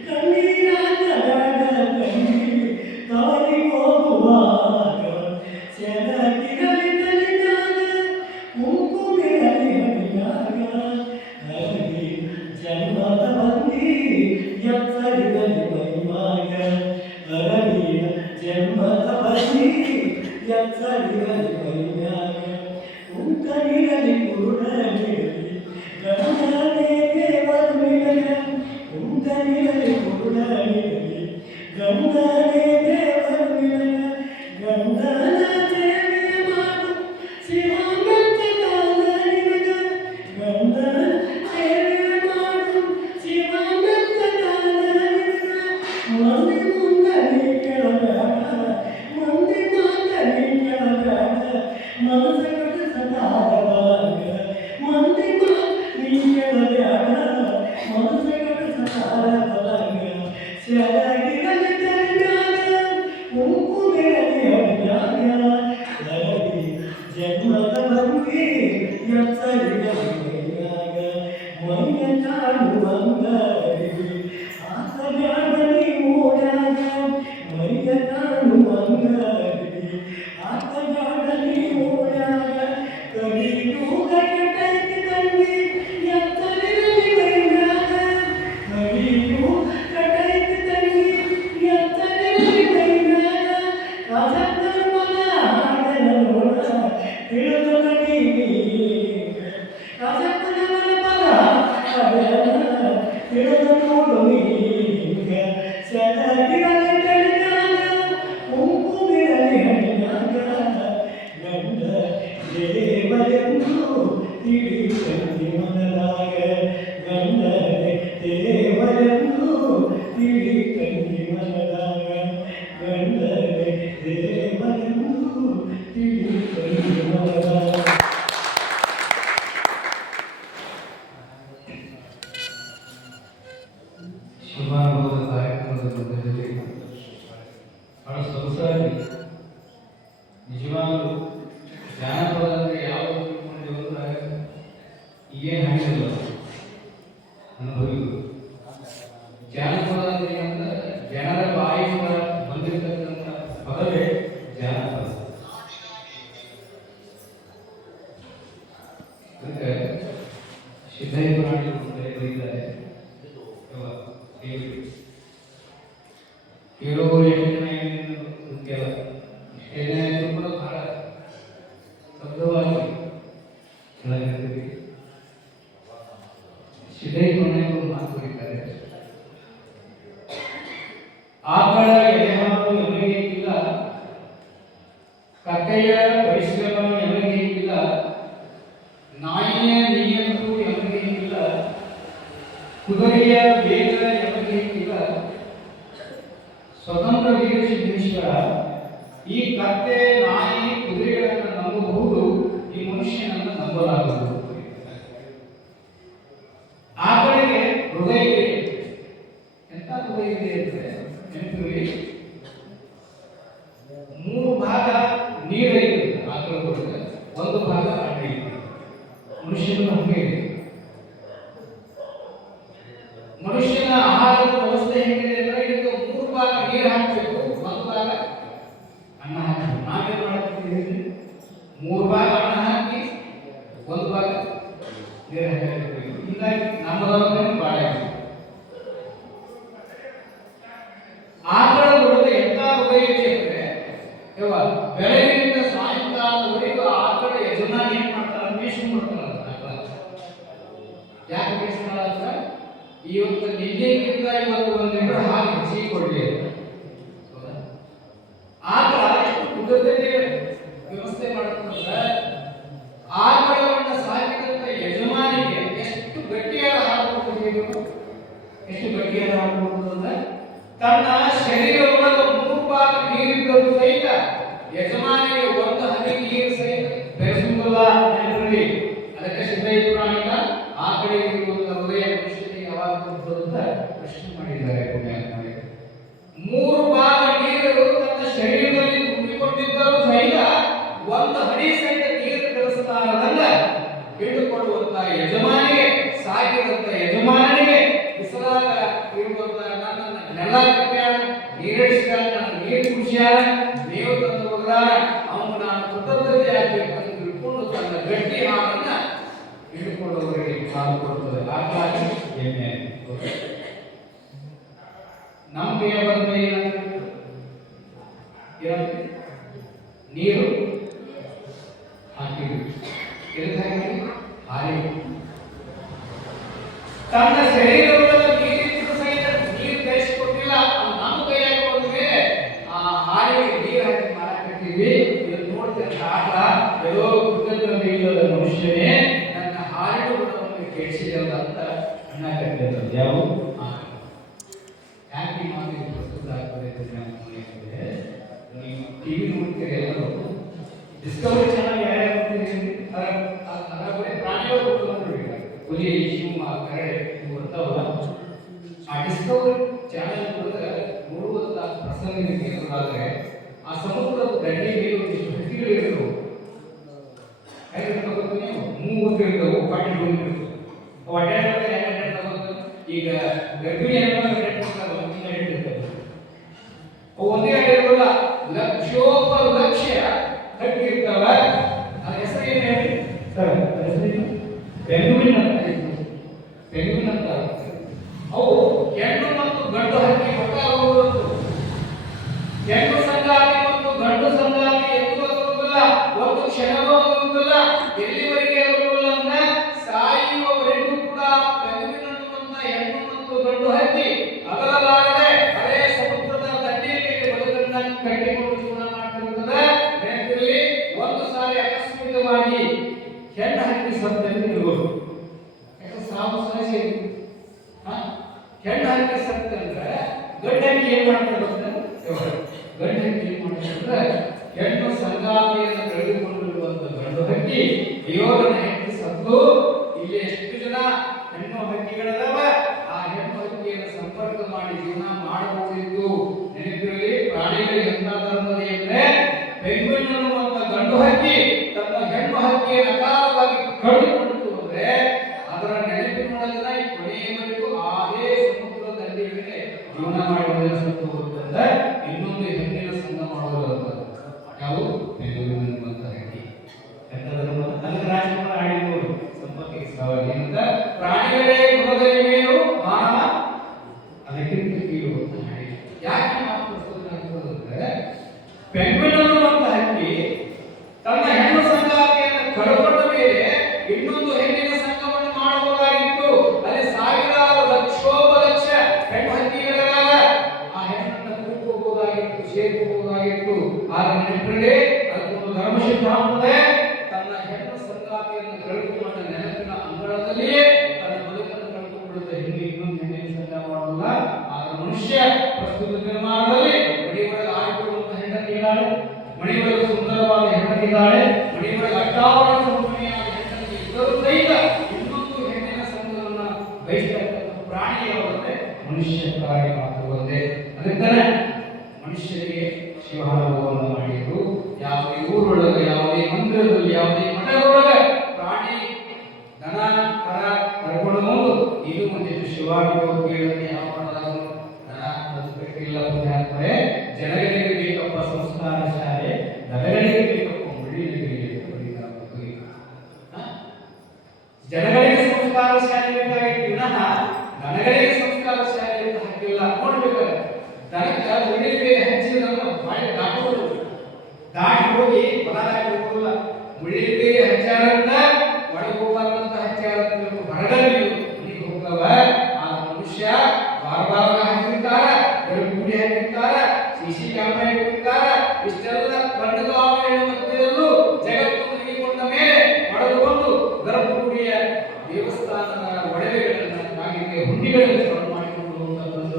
ಕಣ್ಣೀರಾಗ ಬೇಡ ತಂಗಿ, ದಾರಿ ಹೋಗುವಾಗ. ಶರಗಿರಲಿ ತಲೆಯಾಗ ಕುಂಕುಮಿರಲಿ ಅಡಿಯಾಗ ಹರಗಿ ಜನ್ಮದ ಬಂದಿ ಎಚ್ಚರಿರಲಿ ಮೈವಾಗ. ಹರಗಿಯ ಜನ್ಮದ ಬಂದಿ ಎಚ್ಚರಿರಲಿ ಮೈವಾಗ. ಉಂಟನಿರಲಿ ಕುರುಡನಿರಲಿ ಗಂಡನೇ ದೇವರು ನಿನಗ. ಉಂಟನಿರಲಿ ಕುರುಡನಿರಲಿ ಗಂಡನೇ ದೇವರು ನಿನಗ. ಗಂಡನ ಸೇವೆಯ ಮಾಡು ಶಿವಾನಂದ ಕಾಲ ನಿನಗ. ಗಂಡನ ಸೇವೆಯ ಮಾಡು ಶಿವಾನಂದ ಕಾಲ ನಿನಗ. ಮಂದಿ ಮುಂದರಿ ಕೆಳಬೇಡ, ಮಂದಿ ಮಾತರಿ ಕೆಳಬೇಡ, ಮನಸ ಕಟ್ಟು ಸದಾರವಾಗ. ಮಂದಿ ಮಾತು ನೀ ಕೆಳಬೇಡ, ಮನಸ ಕಟ್ಟು ಸದಾರವಾಗ. ಶರಗಿರಲಿ ತಲೆಯಾಗ ಕುಂಕುಮಿರಲಿ ಅಡಿಯಾಗ ಹರಗಿ ಜನ್ಮದ ಬಂದಿ ಎಚ್ಚರಿರಲಿ ಮೈಯಾಗ. ಮೈಯ ಕಾಣುವಂಗರಿ ಆಸಬ್ಯಾಡಲಿ ಓಡ್ಯಾಗ. ಮೈಯ ಕಾಣುವಂಗರಿ ಆಸಬ್ಯಾಡಲಿ ಓಡ್ಯಾಗ. ಕಲಿಯುಗ ಕೆಟ್ಟೈತಿ ತಂಗಿ ಎಚ್ಚರಿರಲಿ ಕೈಯಾಗ. ಕಲಿಯುಗ ಕೆಟ್ಟೈತಿ ತಂಗಿ ಎಚ್ಚರಿರಲಿ ಕೈಯಾಗ. ರಾಜಕ್ಕನ ಮನ ಹಾಡನ ನೋಡ ತಿಳಿದು ಕಣೀಗ. ರಾಜಕ್ಕನ ಮನ ಪದ ಹಾಡನ ತಿಳಿದು ನೋಡು ನೀಗ. ಶರಗಿರಲಿ ತಲೆಯಾಗ ಕುಂಕುಮಿರಲಿ ಅಡಿಯಾಗ ಗಂಡ ದೇವರೆಂದು ತಿಳಿದಂಗೆ ಮನದಾಗ. ಗಂಡ ದೇವರೆಂದು ತಿಳಿದಂಗೆ ಮನದಾಗ. ಗಂಡ ದೇವರೆಂದು ತಿಳಿದಂಗೆ ಮನದಾಗ. ಶುಭಾನುಭವದ ಕಾರ್ಯಕ್ರಮದ ಮಧ್ಯದಲ್ಲಿ ಬಹಳ ಸೊಗಸಾಗಿ ನಿಜವಾಗಲೂ ಜಾನಪದ ಅಂದರೆ ಯಾವ ತಿಳ್ಕೊಂಡಿದ್ದೇವೆ ಈಗೇನು ಹಾಗಿಲ್ಲ ಅನುಭವಿಗಳು. ಜಾನಪದ ಅಂದರೆ ಏನಂದ್ರೆ ಜನರ ಬಾಯಿಂದ ಬಂದಿರತಕ್ಕಂಥ ಪದವೇ ಜಾನಪದ. ಅದಕ್ಕೆ ಸಿದ್ಧಯ್ಯ ಪುರಾಣಿಗಳು ಬರೀತಾರೆ ಕೇಳುವವರು ಎಷ್ಟು ಜನ ಏನೇನು ಮುಖ್ಯ ಎಷ್ಟೇ ಜನ ಇದ್ರೂ ಕೂಡ ಬಹಳ ಶಬ್ದವಾಗಿ ಕೆಳಗಿರ್ತೀವಿ. ಸಿದ್ಧಯ್ಯ ಪುರಾಣಿಗಳು ಮಾತು ಬರೀತಾರೆ. ಆಕಳ ಎದೆ ಹಾಲು ಎಮಗೆ ಇಲ್ಲ ಕತ್ತೆಯ ಪರಿಶ್ರಮ ಎಮಗೆ ಇಲ್ಲ, ನಾಯಿಯ ನಿಯತ್ತು ಎಮಗೆ ಇಲ್ಲ, ಕುದುರೆಯ ವೇಗ ಎಮಗೆ ಇಲ್ಲ. ಸ್ವತಂತ್ರ ವೀರ ಸಿದ್ದೇಶ್ವರ, ಈ ಕತ್ತೆ ನಾಯಿ ಕುದುರೆಗಳನ್ನು ನಂಬಬಹುದು, ಈ ಮನುಷ್ಯನನ್ನು ನಂಬಲಾಗದು. ಆ ಕಡೆಗೆ ಹೃದಯ ಇದೆ. ಎಂತ ಹೃದಯ ಇದೆ ಅಂದ್ರೆ ನೆನಪಿರಲಿ, 3 ಭಾಗ ನೀರೈತೆ ಆಕಳದೊಳಗೆ, 1 ಭಾಗ ಅಡ್ಡ ಐತೆ. ಮನುಷ್ಯನ ಹಂಗೆ ಇದೆ. ಮನುಷ್ಯನ ಆಹಾರದ ವ್ಯವಸ್ಥೆ ಹೇಗಿದೆ ಅಂದ್ರೆ ಇದಕ್ಕೆ 3 ಭಾಗ ನೀರು ಹಾಕಬೇಕು, 1 ಭಾಗ ಅನ್ನ ಹಾಕಬೇಕು. ನಾವೇನ್ ಮಾಡ್ತೀವಿ? 3 ಭಾಗ ಅನ್ನ ಹಾಕಿ 1 ಭಾಗ ನೀರು ಹಾಕಬೇಕು. ಹೀಗಾಗಿ ನಮ್ಮದವರನ್ನು ಬಾಳೆ ಆಕಳದೊಳಗೆ ಎಂತ ಹೃದಯ ಇದೆ ಅಂದ್ರೆ ಬೆಳಗಿನಿಂದ ಸಾಯಂಕಾಲದವರೆಗೂ ಆಕಳ ಯಜಮಾನಿ ಏನ್ ಮಾಡ್ತಾರೆ? ಮೇಷನ್ ಮಾಡ್ತಾರ. ಯಾಕೆ ಮೇಯಿಸ್ತಾರ ಅಂದ್ರೆ ಇವತ್ತು ನಿನ್ನೆಗಿಂತ ಇವತ್ತು 1 ಲೀಟರ್ ಹಾಲು ಹೆಚ್ಚಿಗೆ ಕೊಡ್ಲಿ ಆಕಳ ಎಷ್ಟು ಕುದುರೆ ವ್ಯವಸ್ಥೆ ಮಾಡುತ್ತಂದ್ರೆ ಆಕಳವನ್ನು ಸಾಕಿದಂತ ಯಜಮಾನಿಗೆ ಎಷ್ಟು ಗಟ್ಟಿಯಾದ ಹಾಲು ಕೊಡಬೇಕು, ಎಷ್ಟು ಗಟ್ಟಿಯಾದ ಹಾಲು ಕೊಡುತ್ತದೆ. ತನ್ನ ಶರೀರದೊಳಗೆ 3 ಭಾಗ ನೀರಿದ್ದರೂ ಸಹಿತ ಯಜಮಾನಿಗೆ 1 ಹನಿ ನೀರು ಸಹಿತ ಬೆರೆಸುವುದಿಲ್ಲ. ನೆನಪಿರಲಿ, ಅದಕ್ಕೆ ಸಿದ್ಧಾಂತ ಪುರಾಣಿಕ ಆ ಕಡೆ ಇರುವಂತಹ ಹೃದಯ ಮನುಷ್ಯನಿಗೆ ಯಾವಾಗ ಅಂತ ಪ್ರಶ್ನೆ ಮಾಡಿದ್ದಾರೆ. 3 ಭಾಗ ನೀರು ತನ್ನ ಶರೀರದಲ್ಲಿ ತುಂಬಿಕೊಂಡಿದ್ದರೂ ಸಹಿತ 1 ಹನಿ ಸಹಿತ ನೀರು ಬೆರೆಸಲಾರದಲ್ಲ ಹಿಡಿದುಕೊಳ್ಳುವಂತಹ ಯಜಮಾನಿಗೆ, ಸಾಕಿದಂತ ಯಜಮಾನಿಗೆ ಬಿಸಿಲಾಗ ಇರುವಂತಹ ನನ್ನನ್ನು ನೆಲ ಕಟ್ಟ್ಯಾರ, ನೀರಿಡಿಸ್ಯಾರ, ನನ್ನ ನೀರು ಕುಡಿಸ್ಯಾರ, ನೀವು ತಂದು ಹೋಗ್ಯಾರ, ಅವನು ನಾನು ಕೃತಜ್ಞತೆ ಆಗಬೇಕಂತ ತಿಳ್ಕೊಂಡು ತನ್ನ ಗಟ್ಟಿ ಹಾಲನ್ನ ಹಿಡಿದುಕೊಳ್ಳುವವರಿಗೆ ಹಾಲು ಕೊಡುತ್ತದೆ. ಹಾಗಾಗಿ ಎಮ್ಮೆ ನಮಗೆ ಬಂದ ನೀರು ಹಾಕಿದ್ವಿ, ಹಾಲಿ ತನ್ನ ಶರೀರದೊಳಗೆ ನೀರಿದ್ದು ಸಹಿತ ನೀರು ಕಳಿಸಿಕೊಟ್ಟಿಲ್ಲ. ನಮ್ಮ ಕೈಯಾಗಿ ಬಂದ ಮೇಲೆ ಆ ಹಾಲಿಗೆ ನೀರು ಹಾಕಿ ಮಾರಾಕತ್ತೀವಿ. ಇದನ್ನು ನೋಡ್ತಾರೆ ಆಟ ಎಲ್ಲೋ ಕೃತಜ್ಞತೆ ಇಲ್ಲದ ಮನುಷ್ಯನೇ ನನ್ನ ಹಾಲಿನ ಗುಣವನ್ನು ಕೆಡಿಸಿದಲ್ಲ ಅಂತ ಅನ್ನಕತ್ತಿದ್ದಾರೆ. ಯಾವ ಯಾಕೆ ಮಾತು ಪ್ರಸ್ತುತ ಆಗ್ತದೆ ಅಂದ್ರೆ ನೀವು ಟಿವಿ ನೋಡ್ತೀರಿ, ಎಲ್ಲರೂ ಡಿಸ್ಕವರಿ ಚಾನಲ್ ಯಾರ್ಯಾರು ನೋಡ್ತೀರಿ? ಅದರ ಪ್ರಾಣಿಗಳು ಹುಲಿ, ಸಿಂಹ, ಕರಡೆ ಇವು ಬರ್ತಾವಲ್ಲ, ಆ ಡಿಸ್ಕವರಿ ಚಾನಲ್ ನೋಡುವಂತ ಪ್ರಸಂಗ ಎದುರಾದ್ರೆ ಆ ಸಮುದ್ರದ ದಂಡೆ ಮೇಲೆ ಒಂದಿಷ್ಟು ಹಕ್ಕಿಗಳು ಇರ್ತವೆ. ನೀವು 3 ಇರ್ತವೆ, ಪಾಟಿ ಇರ್ತವೆ. ಈಗ ಗರ್ಭಿಣಿ ಒಂದೇ ಅಡಿರಲ್ಲ, ಲಕ್ಷೋಪಲಕ್ಷ ಹಕ್ಕಿ ಇರ್ತಾವ. ಆ ಹೆಸರು ಏನು ಹೇಳಿ ಸರ್? ಪೆಂಗ್ವಿನ್ ಅಂತ. ಪೆಂಗ್ವಿನ್ ಅಂತ ಅವು ಹೆಣ್ಣು ಮತ್ತು ಗಂಡು ಹಕ್ಕಿ ಹೊರಟಾಗುವುದು. ಹೆಣ್ಣು ಸಂಗಾತಿ ಮತ್ತು ಗಂಡು ಸಂಗಾತಿ ಎಂದೂ ಬರುವುದಿಲ್ಲ, ಒಂದು ಕ್ಷಣವೂ ಬರುವುದಿಲ್ಲ. ಎಲ್ಲಿವರೆಗೆ ಬರುವುದಿಲ್ಲ ಅಂದ್ರೆ ಸಾಯುವವರೆಗೂ ಕೂಡ ಪೆಂಗ್ವಿನ್ ಅನ್ನುವಂತ ಹೆಣ್ಣು ಮತ್ತು ಗಂಡು ಹಕ್ಕಿ ಅಗಲಲಾರದೆ ಅದೇ ಸಮುದ್ರದ ದಂಡೆಯಲ್ಲಿ ಬದುಕನ್ನ ಕಟ್ಟಿಕೊಂಡು ಜೀವನ ಮಾಡ್ತಿರುತ್ತದೆ. ನೆನಪಿರಲಿ, ಒಂದು ಸಾರಿ ಆಕಸ್ಮಿಕವಾಗಿ ಹೆಣ್ಣು ಹಕ್ಕಿ ಸತ್ತಂದಿರುವುದು ಸಾವು ಸಹಜ. ಹೆಣ್ಣು ಹಕ್ಕಿ ಸತ್ತಂದ್ರೆ ಗಂಡು ಹಕ್ಕಿ ಏನ್ ಮಾಡ್ತಾರೆ ಗೊತ್ತಾ? ಗಂಡು ಹಕ್ಕಿ ಏನ್ ಮಾಡ್ತಾರೆ? ಹೆಣ್ಣು ಸಂಗಾತಿಯನ್ನು ಕಳೆದುಕೊಂಡಿರುವಂತ ಗಂಡು ಹಕ್ಕಿ ಅಯ್ಯೋ ನನ್ನ ಹೆಂಡತಿ ಸತ್ತು, ಇಲ್ಲಿ ಎಷ್ಟು ಜನ ಹೆಣ್ಣು ಹಕ್ಕಿಗಳದಾವ, ಆ ಹೆಣ್ಣು ಹಕ್ಕಿಯನ್ನು ಸಂಪರ್ಕ ಮಾಡಿ ಜೀವನ ಮಾಡಬಹುದಿತ್ತು. ನೆನಪಿರಲಿ, ಪ್ರಾಣಿಗಳಿಗೆ ಎಂತ ಧರ್ಮದ ಅಂದ್ರೆ ಪೆಂಗ್ವಿನ್ ಅನ್ನುವಂತ ಗಂಡು ಹಕ್ಕಿ ತನ್ನ ಹೆಣ್ಣು ಹಕ್ಕಿಯನ್ನು ಅಕಾಲವಾಗಿ ಕಳೆದುಕೊಂಡಿತು ಅಂದ್ರೆ ಅದರ ನೆನಪಿನೊಳಗಿನ ಕೊನೆಯವರೆಗೂ ಅದೇ ಸಮುದ್ರ ದಂಡೆಗಳಿಗೆ ಜೀವನ ಮಾಡುವುದನ್ನು ಸತ್ತು ಹೋಗುತ್ತದೆ. ಇನ್ನೊಂದು ಹೆಣ್ಣಿನ ಸಂಘ ಮಾಡುವುದಂತ ಯಾವ ಪೆಂಗ್ವಿನ್ ಅನ್ನುವಂತ ಹಕ್ಕಿ ಎಂತ ಧರ್ಮ ಅದಕ್ಕೆ ರಾಜಕುಮಾರ ಆಡಿದ್ರು ಸಂಪತ್ತಿಗೆ ಸವಾಲಿ ಅಂತ. ಪ್ರಾಣಿಗಳೇ ಗುಣದಲ್ಲಿವೇನು, ಮಾನವ ಅದಕ್ಕಿಂತ ಕೀಳು ಅಂತ ಹೇಳಿ ಯಾಕೆ ಮಾತು ಪ್ರಸ್ತುತ ಆಗ್ತದಂದ್ರೆ ಪೆಂಗ್ವಿನ್ ಅನ್ನುವಂತ ಹಕ್ಕಿ ತನ್ನ ಹೆಣ್ಣು ಸಂಗಾತಿಯನ್ನು ಕಳಕೊಂಡ ಮೇಲೆ ಇನ್ನೊಂದು ಹೆಣ್ಣಿನ ಸಂಘವನ್ನು ಮಾಡಬಹುದಾಗಿತ್ತು. ಅಲ್ಲಿ ಸಾವಿರಾರು ಲಕ್ಷೋಪಲಕ್ಷ ಹೆಣ್ಣು ಹಕ್ಕಿಗಳಿಗಾಗ ಆ ಹೆಣ್ಣನ್ನು ಕೂಡ್ಕೋಬಹುದಾಗಿತ್ತು, ಸೇರ್ಕೋಬಹುದಾಗಿತ್ತು. ಆಗ ನೆನಪಿರಲಿ, ಅದಕ್ಕೊಂದು ಧರ್ಮಶುದ್ಧ ಆಗ್ತದೆ. ತನ್ನ ಹೆಣ್ಣು ಸಂಗಾತಿಯನ್ನು ಕಳೆದುಕೊಂಡ ನೆನಪಿನ ಅಂಗಳದಲ್ಲಿಯೇ ತನ್ನ ಬದುಕನ್ನು ಕಳೆದುಕೊಳ್ಳುತ್ತೆ. ಇನ್ನೊಂದು ಹೆಣ್ಣಿನ ಸಂಗ ಮಾಡಲ್ಲ. ಆಗ ಮನುಷ್ಯ ಪ್ರಸ್ತುತ ನಿರ್ಮಾಣದಲ್ಲಿ ಮನೆಯೊಳಗೆ ಆಯ್ಕೊಳ್ಳುವಂತ ಹೆಂಡತಿ ಇದ್ದಾಳೆ, ಮನೆಯೊಳಗೆ ಸುಂದರವಾದ ಹೆಂಡತಿ ಇದ್ದಾಳೆ, ಮನೆಯೊಳಗೆ ಅಟ್ಟಾವರಣ ಸಂಪನ್ನೆಯಾದ ಹೆಂಡತಿ ಇದ್ದರೂ ಸಹಿತ ಇನ್ನೊಂದು ಹೆಣ್ಣಿನ ಸಂಘವನ್ನು ಬಯಸ್ತಕ್ಕಂಥ ಪ್ರಾಣಿ ಯಾವುದಂದ್ರೆ ಮನುಷ್ಯ ಪ್ರಾಣಿ ಮಾತ್ರ ಒಂದೇ. ಅದರಿಂದಲೇ ಮನುಷ್ಯರಿಗೆ ಶಿವಾನುಭವವನ್ನು ಮಾಡಿದ್ರು. ಯಾವುದೇ ಊರೊಳಗೆ, ಯಾವುದೇ ಮಂದಿರದಲ್ಲಿ, ಯಾವುದೇ ಮಠದೊಳಗೆ ಪ್ರಾಣಿ ದನ ಕರ ಕರ್ಕೊಂಡು ಬಂದು ಇದು ಒಂದಿಷ್ಟು ಶಿವಾನುಭವ ಕೇಳಿದ್ರೆ ಯಾವ ಮಠದಾಗಲೂ ದನ ಅದು ಬೇಕಿಲ್ಲ ಅಂದ್ರೆ ಜನಗಳಿಗೆ ಬೇಕಪ್ಪ ಸಂಸ್ಕಾರ ಶಾಲೆ, ದನಗಳಿಗೆ ಬೇಕಪ್ಪ ಮುಳ್ಳಿನಗಳಿಗೆ ಜನಗಳಿಗೆ ಸಂಸ್ಕಾರ ಶಾಲೆ ಬೇಕಾಗಿತ್ತು ವಿನಃ ದನಗಳಿಗೆ ಸಂಸ್ಕಾರ ಶಾಲೆ ಅಂತ ಹಾಕಿಲ್ಲ. ನೋಡ್ಬೇಕಾದ್ರೆ ದನಕ್ಕೆ ಮುಳ್ಳಿಗೆ ಹಚ್ಚಿದಾಗ ಬಾಯಿ ದಾಟೋದು, ದಾಟಿ ಹೋಗಿ ಹೊರದಾಗಿ ಹೋಗಲ್ಲ. ಮುಳ್ಳಿಗೆ ಹಚ್ಚಾರಂತ ಒಳಗೆ ಹೋಗ್ಬಾರ್ದಂತ ಹಚ್ಚಾರಂತ ಹೊರಗಡೆ ಮನೆಗೆ ಹೋಗವ. ಆ ಮನುಷ್ಯ ಬಾರ ಹಾಕಿರ್ತಾರ, ಕೂಡಿ ಹಾಕಿರ್ತಾರ, ಸಿಸಿ ಕ್ಯಾಮ್ರಾ ಇಟ್ಟಿರ್ತಾರ. ಇಷ್ಟೆಲ್ಲ ಕಣ್ಣುಗಾವಲಿನ ಮಧ್ಯದಲ್ಲೂ ಜಗತ್ತು ಮುಗಿಕೊಂಡ ಮೇಲೆ ಪಡೆದುಕೊಂಡು ಗರ್ಭಗುಡಿಯ ದೇವಸ್ಥಾನದ ಒಡವೆಗಳನ್ನ ಕಾಗಿಗೆ ಹುಂಡಿಗಳಲ್ಲಿ ಮಾಡಿಕೊಂಡು ಹೋಗುವಂತ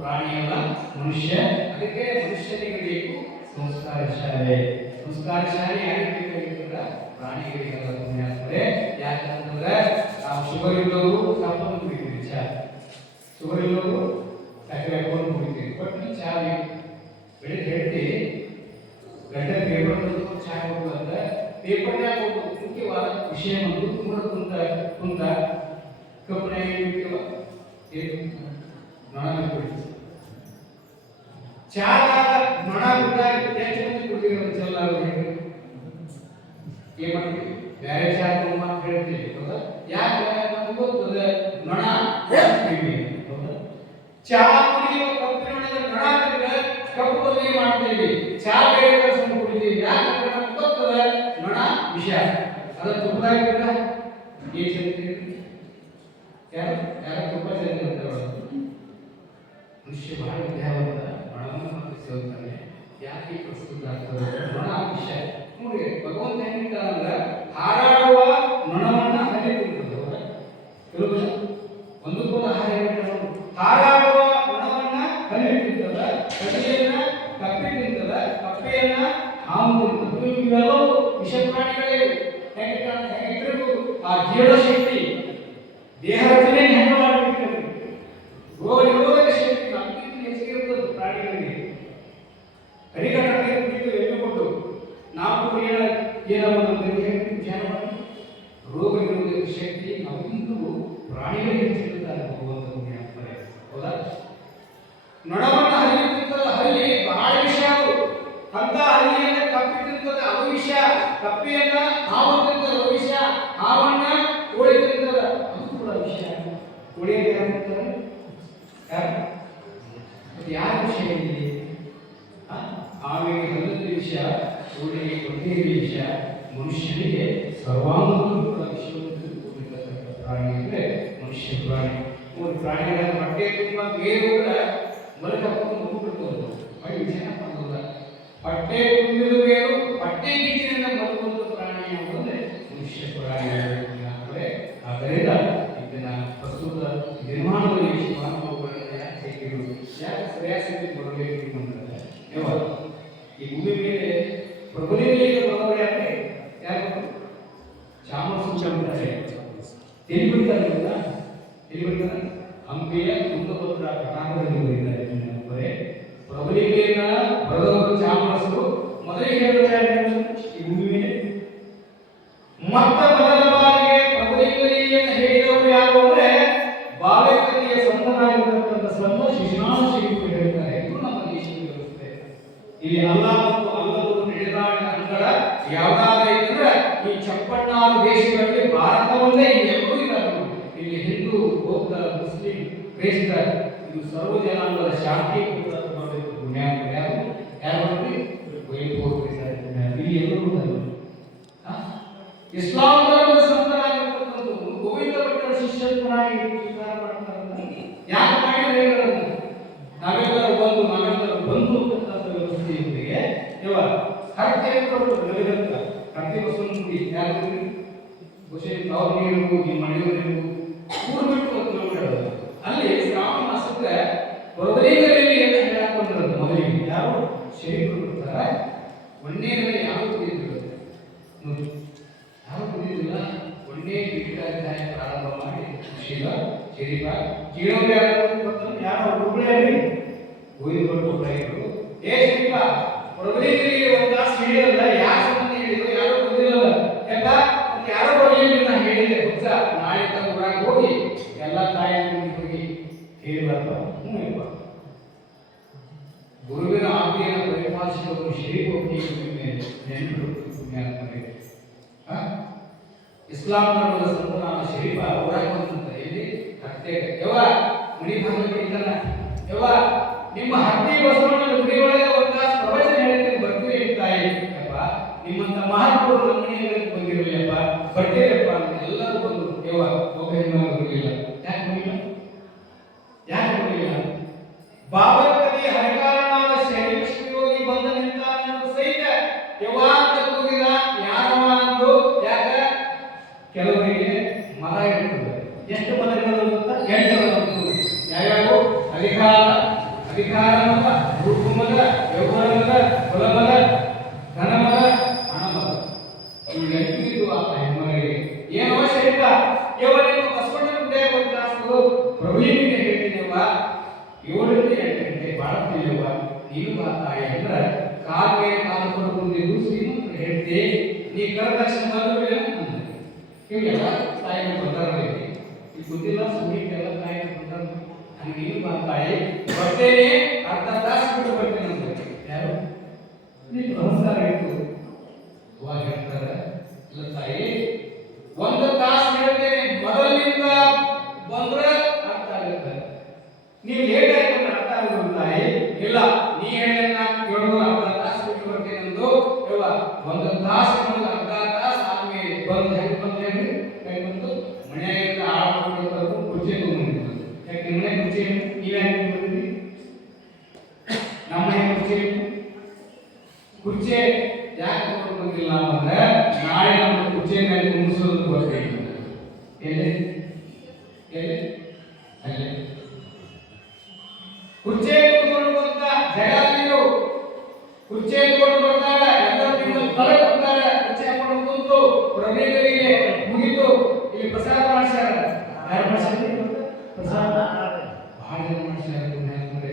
ಪ್ರಾಣಿಯಲ್ಲ ಮನುಷ್ಯ. ಅದಕ್ಕೆ ಮನುಷ್ಯನಿಗೆ ಬೇಕು ಸಂಸ್ಕಾರ ಶಾಲೆ. ಸಂಸ್ಕಾರ ಶಾಲೆ ಯಾರಿಗೆ ಬೇಕಾಗಿರ್ತದ? ಪ್ರಾಣಿಗಳಿಗೆಲ್ಲ ಪುಣ್ಯ ಆಗ್ತದೆ. ಯಾಕಂತಂದ್ರೆ ನಾವು ಶುಗರ್ ಇದ್ದವರು ಕಪ್ಪನ್ನು ಕುಡಿತೀವಿ, ಚಾ. ಶುಗರ್ ಇದ್ದವರು ಸಕ್ಕರೆ ಹಾಕೊಂಡು ಕುಡಿತೀವಿ. ಬಟ್ ಚಾ ಬೇಕು. ಬೆಳಿಗ್ಗೆ ಹೇಳ್ತಿ ಗಂಡ ಪೇಪರ್ ಚಾ ಕೊಡುವಂತ ಪೇಪರ್ನಾಗ ಒಂದು ಮುಖ್ಯವಾದ ವಿಷಯ ಒಂದು ಕುಂತ ಕಪ್ಪನಾಗ ನೊಣ ಕುಡಿತೀವಿ. ಚಾದಾಗ ನೊಣ ಬಿಟ್ಟಾಗ ಎಷ್ಟು ಮಂದಿ ಕುಡಿದಿರೋ ಚೆಲ್ಲ ಏನ್ ಮಾಡ್ತೀವಿ? ಬೇರೆ ಚಾ ಅಂತ ಹೇಳ್ತೀವಿ. ಹೌದಾ? ಯಾಕೆ ನಮ್ಗೆ ಗೊತ್ತದೆ ನೊಣ ಹೌದಾ? ಚಾ ಕುಡಿಯುವ ಕಪ್ಪಿನೊಳಗೆ ನೊಣ ಬಿಟ್ಟರೆ ಕಪ್ಪು ಬದಲಿ ಮಾಡ್ತೀವಿ. ಚಾ ಬೇರೆ ಕಳ್ಸ್ಕೊಂಡು ಕುಡಿತೀವಿ. ಯಾಕಂದ್ರೆ ನಮ್ಗೆ ಗೊತ್ತದೆ ನೊಣ ವಿಷ. ಅದ ತುಪ್ಪದಾಗ ಬಿಟ್ರೆ ಏನ್ ಹೇಳ್ತೀವಿ? ಯಾರು ತುಪ್ಪ ಸೇರ್ತಾರೆ. ಮನುಷ್ಯ ಬಹಳ ವಿದ್ಯಾವಂತ, ನೊಣವನ್ನು ಮತ್ತು ಸೇರ್ತಾನೆ. ಯಾಕೆ ಪ್ರಸ್ತುತ ಆಗ್ತದೆ? ನೊಣ ವಿಷ. ನೋಡಿ ಭಗವಂತ ಹೆಂಗಿದ್ದಾನಂದ್ರೆ ಹಾರಾಡುವ ನೊಣವನ್ನ ಹಲ್ಲಿ ತಿಂತದ. ಒಂದಕ್ಕೊಂದು ಹಾರಾಡುವ ನೊಣವನ್ನ ಹಲ್ಲಿ ತಿಂತದ, ಕಡಿಯನ್ನ ಕಪ್ಪೆ ತಿಂತದ, ಕಪ್ಪೆಯನ್ನ ಹಾವು ತಿಂತದ. ಇವೆಲ್ಲವೂ ವಿಷ ಪ್ರಾಣಿಗಳೇ. ಹೇಗಿರಬೇಕು? ಆ ಜೀವ ಶಕ್ತಿ ದೇಹ ರಚನೆ ಹೆಣ್ಣು ಮಾಡಬೇಕು. ರೋಗ ನಿರೋಧಕ ಶಕ್ತಿ ನಮ್ಗಿಂತ ಹೆಚ್ಚಿಗೆ ಇರ್ತದೆ ಪ್ರಾಣಿಗಳಿಗೆ. ಕರಿಗಟ್ಟೆ ಕುಡಿದು ಎಣ್ಣೆ ಕೊಟ್ಟು ನಾವು ವಿಚಾರ ಮಾಡಿ ರೋಗ ನಿರೋಧಕ ಶಕ್ತಿ ನಮಗಿಂತಲೂ ಪ್ರಾಣಿಗಳಿಗೆ ಹೆಚ್ಚಿರುತ್ತಾರೆ. ಹೌದಾ? ನೊಣವನ್ನು ಹಲ್ಲಿ ತಿಂತದ. ಹಲ್ಲಿ ಬಹಳ ವಿಷ. ಅದು ಅಂತ ಹಲ್ಲಿಯನ್ನ ಕಪ್ಪಿ ತಿಂತದ, ಅದು ವಿಷ. ಕಪ್ಪಿಯನ್ನ ಹಾವು ತಿಂತದ, ಅದು ವಿಷ. ಹಾವನ್ನ ಕೋಳಿ ತಿಂತದ, ಅದು ಕೂಡ ವಿಷ. ಕೋಳಿಯನ್ನು ಯಾರು ತಿಂತಾರೆ? ಯಾರ ವಿಷಯ ಇದೆ? ಹಾವಿಗೆ ಹಲ್ಲದ ವಿಷ, ಕೋಳಿಗೆ ಕೊಟ್ಟಿಗೆ ವಿಷ, ಮನುಷ್ಯನಿಗೆ ಸರ್ವಾಂಗಕ್ಕೂ ಕೂಡ ವಿಷಯವನ್ನು ಕೊಟ್ಟಿರ್ತಕ್ಕಂಥ ಪ್ರಾಣಿ ಅಂದ್ರೆ ಮನುಷ್ಯ ಪ್ರಾಣಿ. ಮೂರು ಪ್ರಾಣಿಗಳ ಹೊಟ್ಟೆ ತುಂಬ ಬೇರೆ ಮಲಕ ಮಗು ಬಿಡ್ತದೆ. ವಿಷಯ ಮಾಡೋದ ಹೊಟ್ಟೆ ತುಂಬಿದ ಬೇರು ಹೊಟ್ಟೆ ಗೀಚಿನಿಂದ ಮಲಗುವಂತ ಪ್ರಾಣಿ ಯಾವುದಂದ್ರೆ ಮನುಷ್ಯ ಪ್ರಾಣಿ. ಆದ್ದರಿಂದ ಇದನ್ನ ಪ್ರಸ್ತುತ ನಿರ್ಮಾಣದಲ್ಲಿ ಶಿವಾನುಭವಗಳನ್ನು ಯಾಕೆ ಹೇಗಿರುವುದು, ಯಾಕೆ ಸರಿಯಾಗಿ ಬರಬೇಕು ಅಂತಂದ್ರೆ ಈ ಭೂಮಿ ಮೇಲೆ ಪ್ರಬಲಿಗಳಿಗೆ ಬರೋರು ಯಾಕೆ? ಯಾರು? ಚಾಮರಾಜ ತಿಳಿಬಿಡ್ತಾರೆ. ತಿಳಿಬಿಡ್ತಾರೆ. ಹಂಪಿಯ ತುಂಗಭದ್ರಾ ಕಟಾಕದಲ್ಲಿ ಬರೀತಾರೆ. ಪ್ರಬಲಿಗೆಯನ್ನ ಬರೆದವರು ಚಾಮರಸರು. ಮೊದಲಿಗೆ ಹೇಳಿದ್ದಾರೆ ಈ ಭೂಮಿ ಮೇಲೆ ಮತ್ತ ಮೊದಲ ಬಾರಿಗೆ ಪ್ರಬಲಿಗೆಯನ್ನು ಹೇಳಿದವರು ಯಾರು ಅಂದ್ರೆ ಬಾಲಕನಿಗೆ ಸಂತನಾಗಿರತಕ್ಕಂಥ ಸಂತ ಶಿಶುನಾಳ ಶ್ರೀಗಳು ಹೇಳ್ತಾರೆ. ಇದು ನಮ್ಮ ದೇಶೀಯ ವ್ಯವಸ್ಥೆ. ಇಲ್ಲಿ ಅಲ್ಲ ಮತ್ತು ಅಲ್ಲದವರು ನಡೆದಾಡಿದ ಅಂಗಳ ಯಾವ್ದಾದ್ರೆ ಇದ್ರೆ ಈ ಚಪ್ಪಣ್ಣಾರು ದೇಶಗಳಲ್ಲಿ ಭಾರತವನ್ನೇ ಎಲ್ಲರೂ ಇದ್ದಾರೆ. ಇಲ್ಲಿ ಹಿಂದೂ, ಬೌದ್ಧ, ಮುಸ್ಲಿಂ, ಕ್ರೈಸ್ತ ಇದು ಸರ್ವ ಜನಾಂಗದ ಶಾಂತಿ ಮಾಡಬೇಕು. ಇಲ್ಲಿ ಎಲ್ಲರೂ ಇಸ್ಲಾಂ ಧರ್ಮದ ಸಂತರಾಗಿರ್ತಕ್ಕಂಥವ್ರು ಗೋವಿಂದ ಭಟ್ಟರ ಶಿಷ್ಯತ್ವರಾಗಿ ಸ್ವೀಕಾರ ಮಾಡ್ತಾರೆ. ಯಾಕೆ ಮಾಡಿದ್ರೆ ನಾವೆಲ್ಲರೂ ಬಂದು ಅಂತಕ್ಕಂಥ ವ್ಯವಸ್ಥೆಯೊಂದಿಗೆ ಹರಕೆ ಕೊಟ್ಟು ಬೆಳೆದಂತ ಹರಕೆ ಬಸವನ ಗುಡಿ ಯಾರು ಬಹುಶಃ ಅವ್ರ ನೀರು ಈ ಮಳೆಯವರು ಊರು ಬಿಟ್ಟು 1 ಕಿಲೋಮೀಟರ್ ಅಲ್ಲಿ ಶ್ರಾವಣ ಮಾಸಕ್ಕೆ ಹೊರದೈದಲ್ಲಿ ಅಂತ ಹೇಳಾಕೊಂಡಿರೋದು ಮೊದಲಿಗೆ ಯಾರು ಶರೀಫರು ಬಿಡ್ತಾರೆ ಒಂದೇನಲ್ಲಿ ಯಾವ ಕುಡಿಯೋದಿಲ್ಲ ನೋಡಿ ಯಾವ ಕುಡಿಯೋದಿಲ್ಲ ಒಂದೇ ಗಿಡಗಾಯ ಪ್ರಾರಂಭ ಮಾಡಿ ಶೀಲ ಶರೀಫ ಜೀವನ ಯಾರು ಹುಬ್ಬಳ್ಳಿಯಲ್ಲಿ ಗೋಧಿ ಕೊಟ್ಟು ರೈತರು ಏ ಶರೀಫ ಹೊರದೈದಲ್ಲಿ ಒಂದು ತಾಸು ಹಿಡಿಯೋಲ್ಲ ಯಾರ ಸಂಬಂಧ ಹಿಡಿದ್ರು ಯಾರು ಬಂದಿರಲ್ಲ ಯಾಕ ಯಾರೋ ಬರಲಿಲ್ಲ ನಾ ಹೇಳಿದೆ ಹುಚ್ಚ ನಾಳೆ ಊರಾಗ ಹೋಗಿ ಎಲ್ಲ ತಾಯಿ ಹೋಗಿ ಹೇಳಿ ಬರ್ತಾವ ಗುರುವಿನ ಆಜ್ಞೆಯನ್ನು ಪರಿಪಾಲಿಸಿದವರು ಇಸ್ಲಾಂ ಧರ್ಮದ ಸಂತನಾದ ಶರೀಫ ಊರಾಗ ಬಂದಂತ ಎಲ್ಲಿ ಹತ್ತೆ ಯವ್ವ ಮುನಿ ಭಾಗ ಬಿಡ್ತಾನ ಯವ್ವ ನಿಮ್ಮ ಹತ್ತಿ ಬಸವಣ್ಣ ಗುಡಿ ಒಳಗೆ ಒಂದು ತಾಸು ಪ್ರವಚನ ಹೇಳ್ತೀನಿ ಬರ್ತೀವಿ ತಾಯಿ ಯಪ್ಪ ನಿಮ್ಮಂತ ಮಹಾತ್ಮರು ನಮ್ಮ ಮನೆಯಲ್ಲಿ ಬಂದಿರಲಿಲ್ಲಪ್ಪ ಬರ್ತೀರಪ್ಪ ಅಂತ ಎಲ್ಲರೂ ಬಂದರು ಯವ್ವ ಒಬ್ಬ ಹೆಣ್ಣು ಬರಲಿಲ್ಲ ಯಾಕೆ ಬರಲಿಲ್ಲ ಯಾಕೆ ಬರಲಿಲ್ಲ ಬಾಬರ್ಕದಿ ಹರಿಕಾರನಾದ ಶೈವಶ್ರೀಯೋಗಿ ಬಂದ ನಿಂತಾನಂತ ಸಹಿತ ಯವ್ವ ಅಂತ ಕೂಗಿದ ಯಾರವ ಅಂದು ಯಾಕ ಕೆಲವರಿಗೆ ಮದ ಇರ್ತದೆ ಎಷ್ಟು ಮದಗಳು ಅಂತ 8 ಮದಗಳು ಯಾವ್ಯಾವು ಅಧಿಕಾರ ಮದ ರೂಪ ಮದ ಯೌವನ ಮದ ಕುಲ ಮದ ಧನ ಮದ ಹಣ ಮದ ಈ 8 ಇದು ಆ ಹೆಣ್ಣರಿಗೆ ಏನೋ ಶರೀಫ ಯವ್ವ ನಿಮ್ಮ ಬಸವಣ್ಣ ಗುಡ್ಡೆ ಬಂದಾಸು ಪ್ರಭುವಿಗೆ ಹೇಳ್ತೀನವ್ವ 7 ರಿಂದ 8 ಗಂಟೆ ಬಾಳತಿಲ್ಲವ್ವ ನೀನು ಬಾ ತಾಯಿ ಅಂದ್ರೆ ಕಾಲ್ ಮೇಲೆ ಕಾಲು ಕೊಡ್ಕೊಂಡಿದ್ದು ಶ್ರೀಮಂತರು ಹೇಳ್ತಿ ನೀ ಕರೆದ ತಕ್ಷಣ ಬಂದ್ರೆ ಇವೆಲ್ಲ ತಾಯಿ ಬರ್ತಾರೆ ಈ ಗೊತ್ತಿಲ್ಲ ಸುಮ್ಮನೆಲ್ಲ ತಾಯಿ ಬರ್ತಾರೆ ನನಗೆ ನೀನು ಬಾ ತಾಯಿ ಬರ್ತೇನೆ ಅರ್ಧ ತಾಸು ಬಿಟ್ಟು ಬರ್ತೇನೆ ಅಂತ ಯಾರು ನೀ ನಮಸ್ಕಾರ ಇಟ್ಟು ಅವಾಗ ಹೇಳ್ತಾರೆ ಇಲ್ಲ ತಾಯಿ 1 ತಾಸು ಹೇಳ್ತೇನೆ ಮೊದಲಿನಿಂದ ಬಂದ್ರೆ ಅರ್ಥ ಆಗುತ್ತೆ ನೀವು ಲೇಟ್ ಆಯ್ತು ಅಂದ್ರೆ ಅರ್ಥ ಆಗೋದು ತಾಯಿ ಇಲ್ಲ ನೀ ಹೇಳಿದ ನಾನು ಕೇಳೋದು ಅರ್ಧ ತಾಸು ಬಿಟ್ಟು ಬರ್ತೇನೆ ಅಂದು ಯವ್ವ 1 ತಾಸು ಬಂದು ಅರ್ಧ ತಾಸು ಆದ್ಮೇಲೆ ಬಂದು ಹೆಂಗೆ ಬಂದು ಹೇಳಿ ಕೈ ಬಂದು ಮನೆಯಾಗಿಂದ ಆಡ್ಕೊಂಡು ಬರೋದು ಕುರ್ಚಿ ತಗೊಂಡು ಯಾಕೆ ನಿಮ್ಮ ಮನೆ ಕುರ್ಚಿ ನೀವೇ ಬಂದಿದ್ರಿ ನಮ್ಮ ಮನೆ ಕುರ್ಚಿ ಯಾಕೆ ತಗೊಂಡು ಬಂದಿಲ್ಲ ಅಂದ್ರೆ ನಾಳೆ ನಮ್ಮ ಕುರ್ಚಿ ಮೇಲೆ ಕುಂದಿಸೋದು ಬರ್ಬೇಕು ಎಲ್ಲಿ ಎಲ್ಲಿ ಅಲ್ಲಿ ಕುರ್ಚಿ ಕೂತ್ಕೊಂಡು ಬಂದ ಜಗತ್ತಿನ ಕುರ್ಚಿ ಕೂತ್ಕೊಂಡು ಬರ್ತಾರೆ ಎಲ್ಲ ತಿಂಗಳು ಫಲ ಕೊಡ್ತಾರೆ ಕುರ್ಚಿ ಹಾಕೊಂಡು ಕೂತು ಪ್ರಭೇದರಿಗೆ ಮುಗಿತು ಇಲ್ಲಿ ಪ್ರಸಾದ ಮಾಡ್ಸ್ಯಾರ ಯಾರು ಮಾಡ್ಸ್ಯಾರ ಪ್ರಸಾದ ಬಹಳ ಜನ ಮಾಡ್ಸ್ಯಾರ ಅಂದ್ರೆ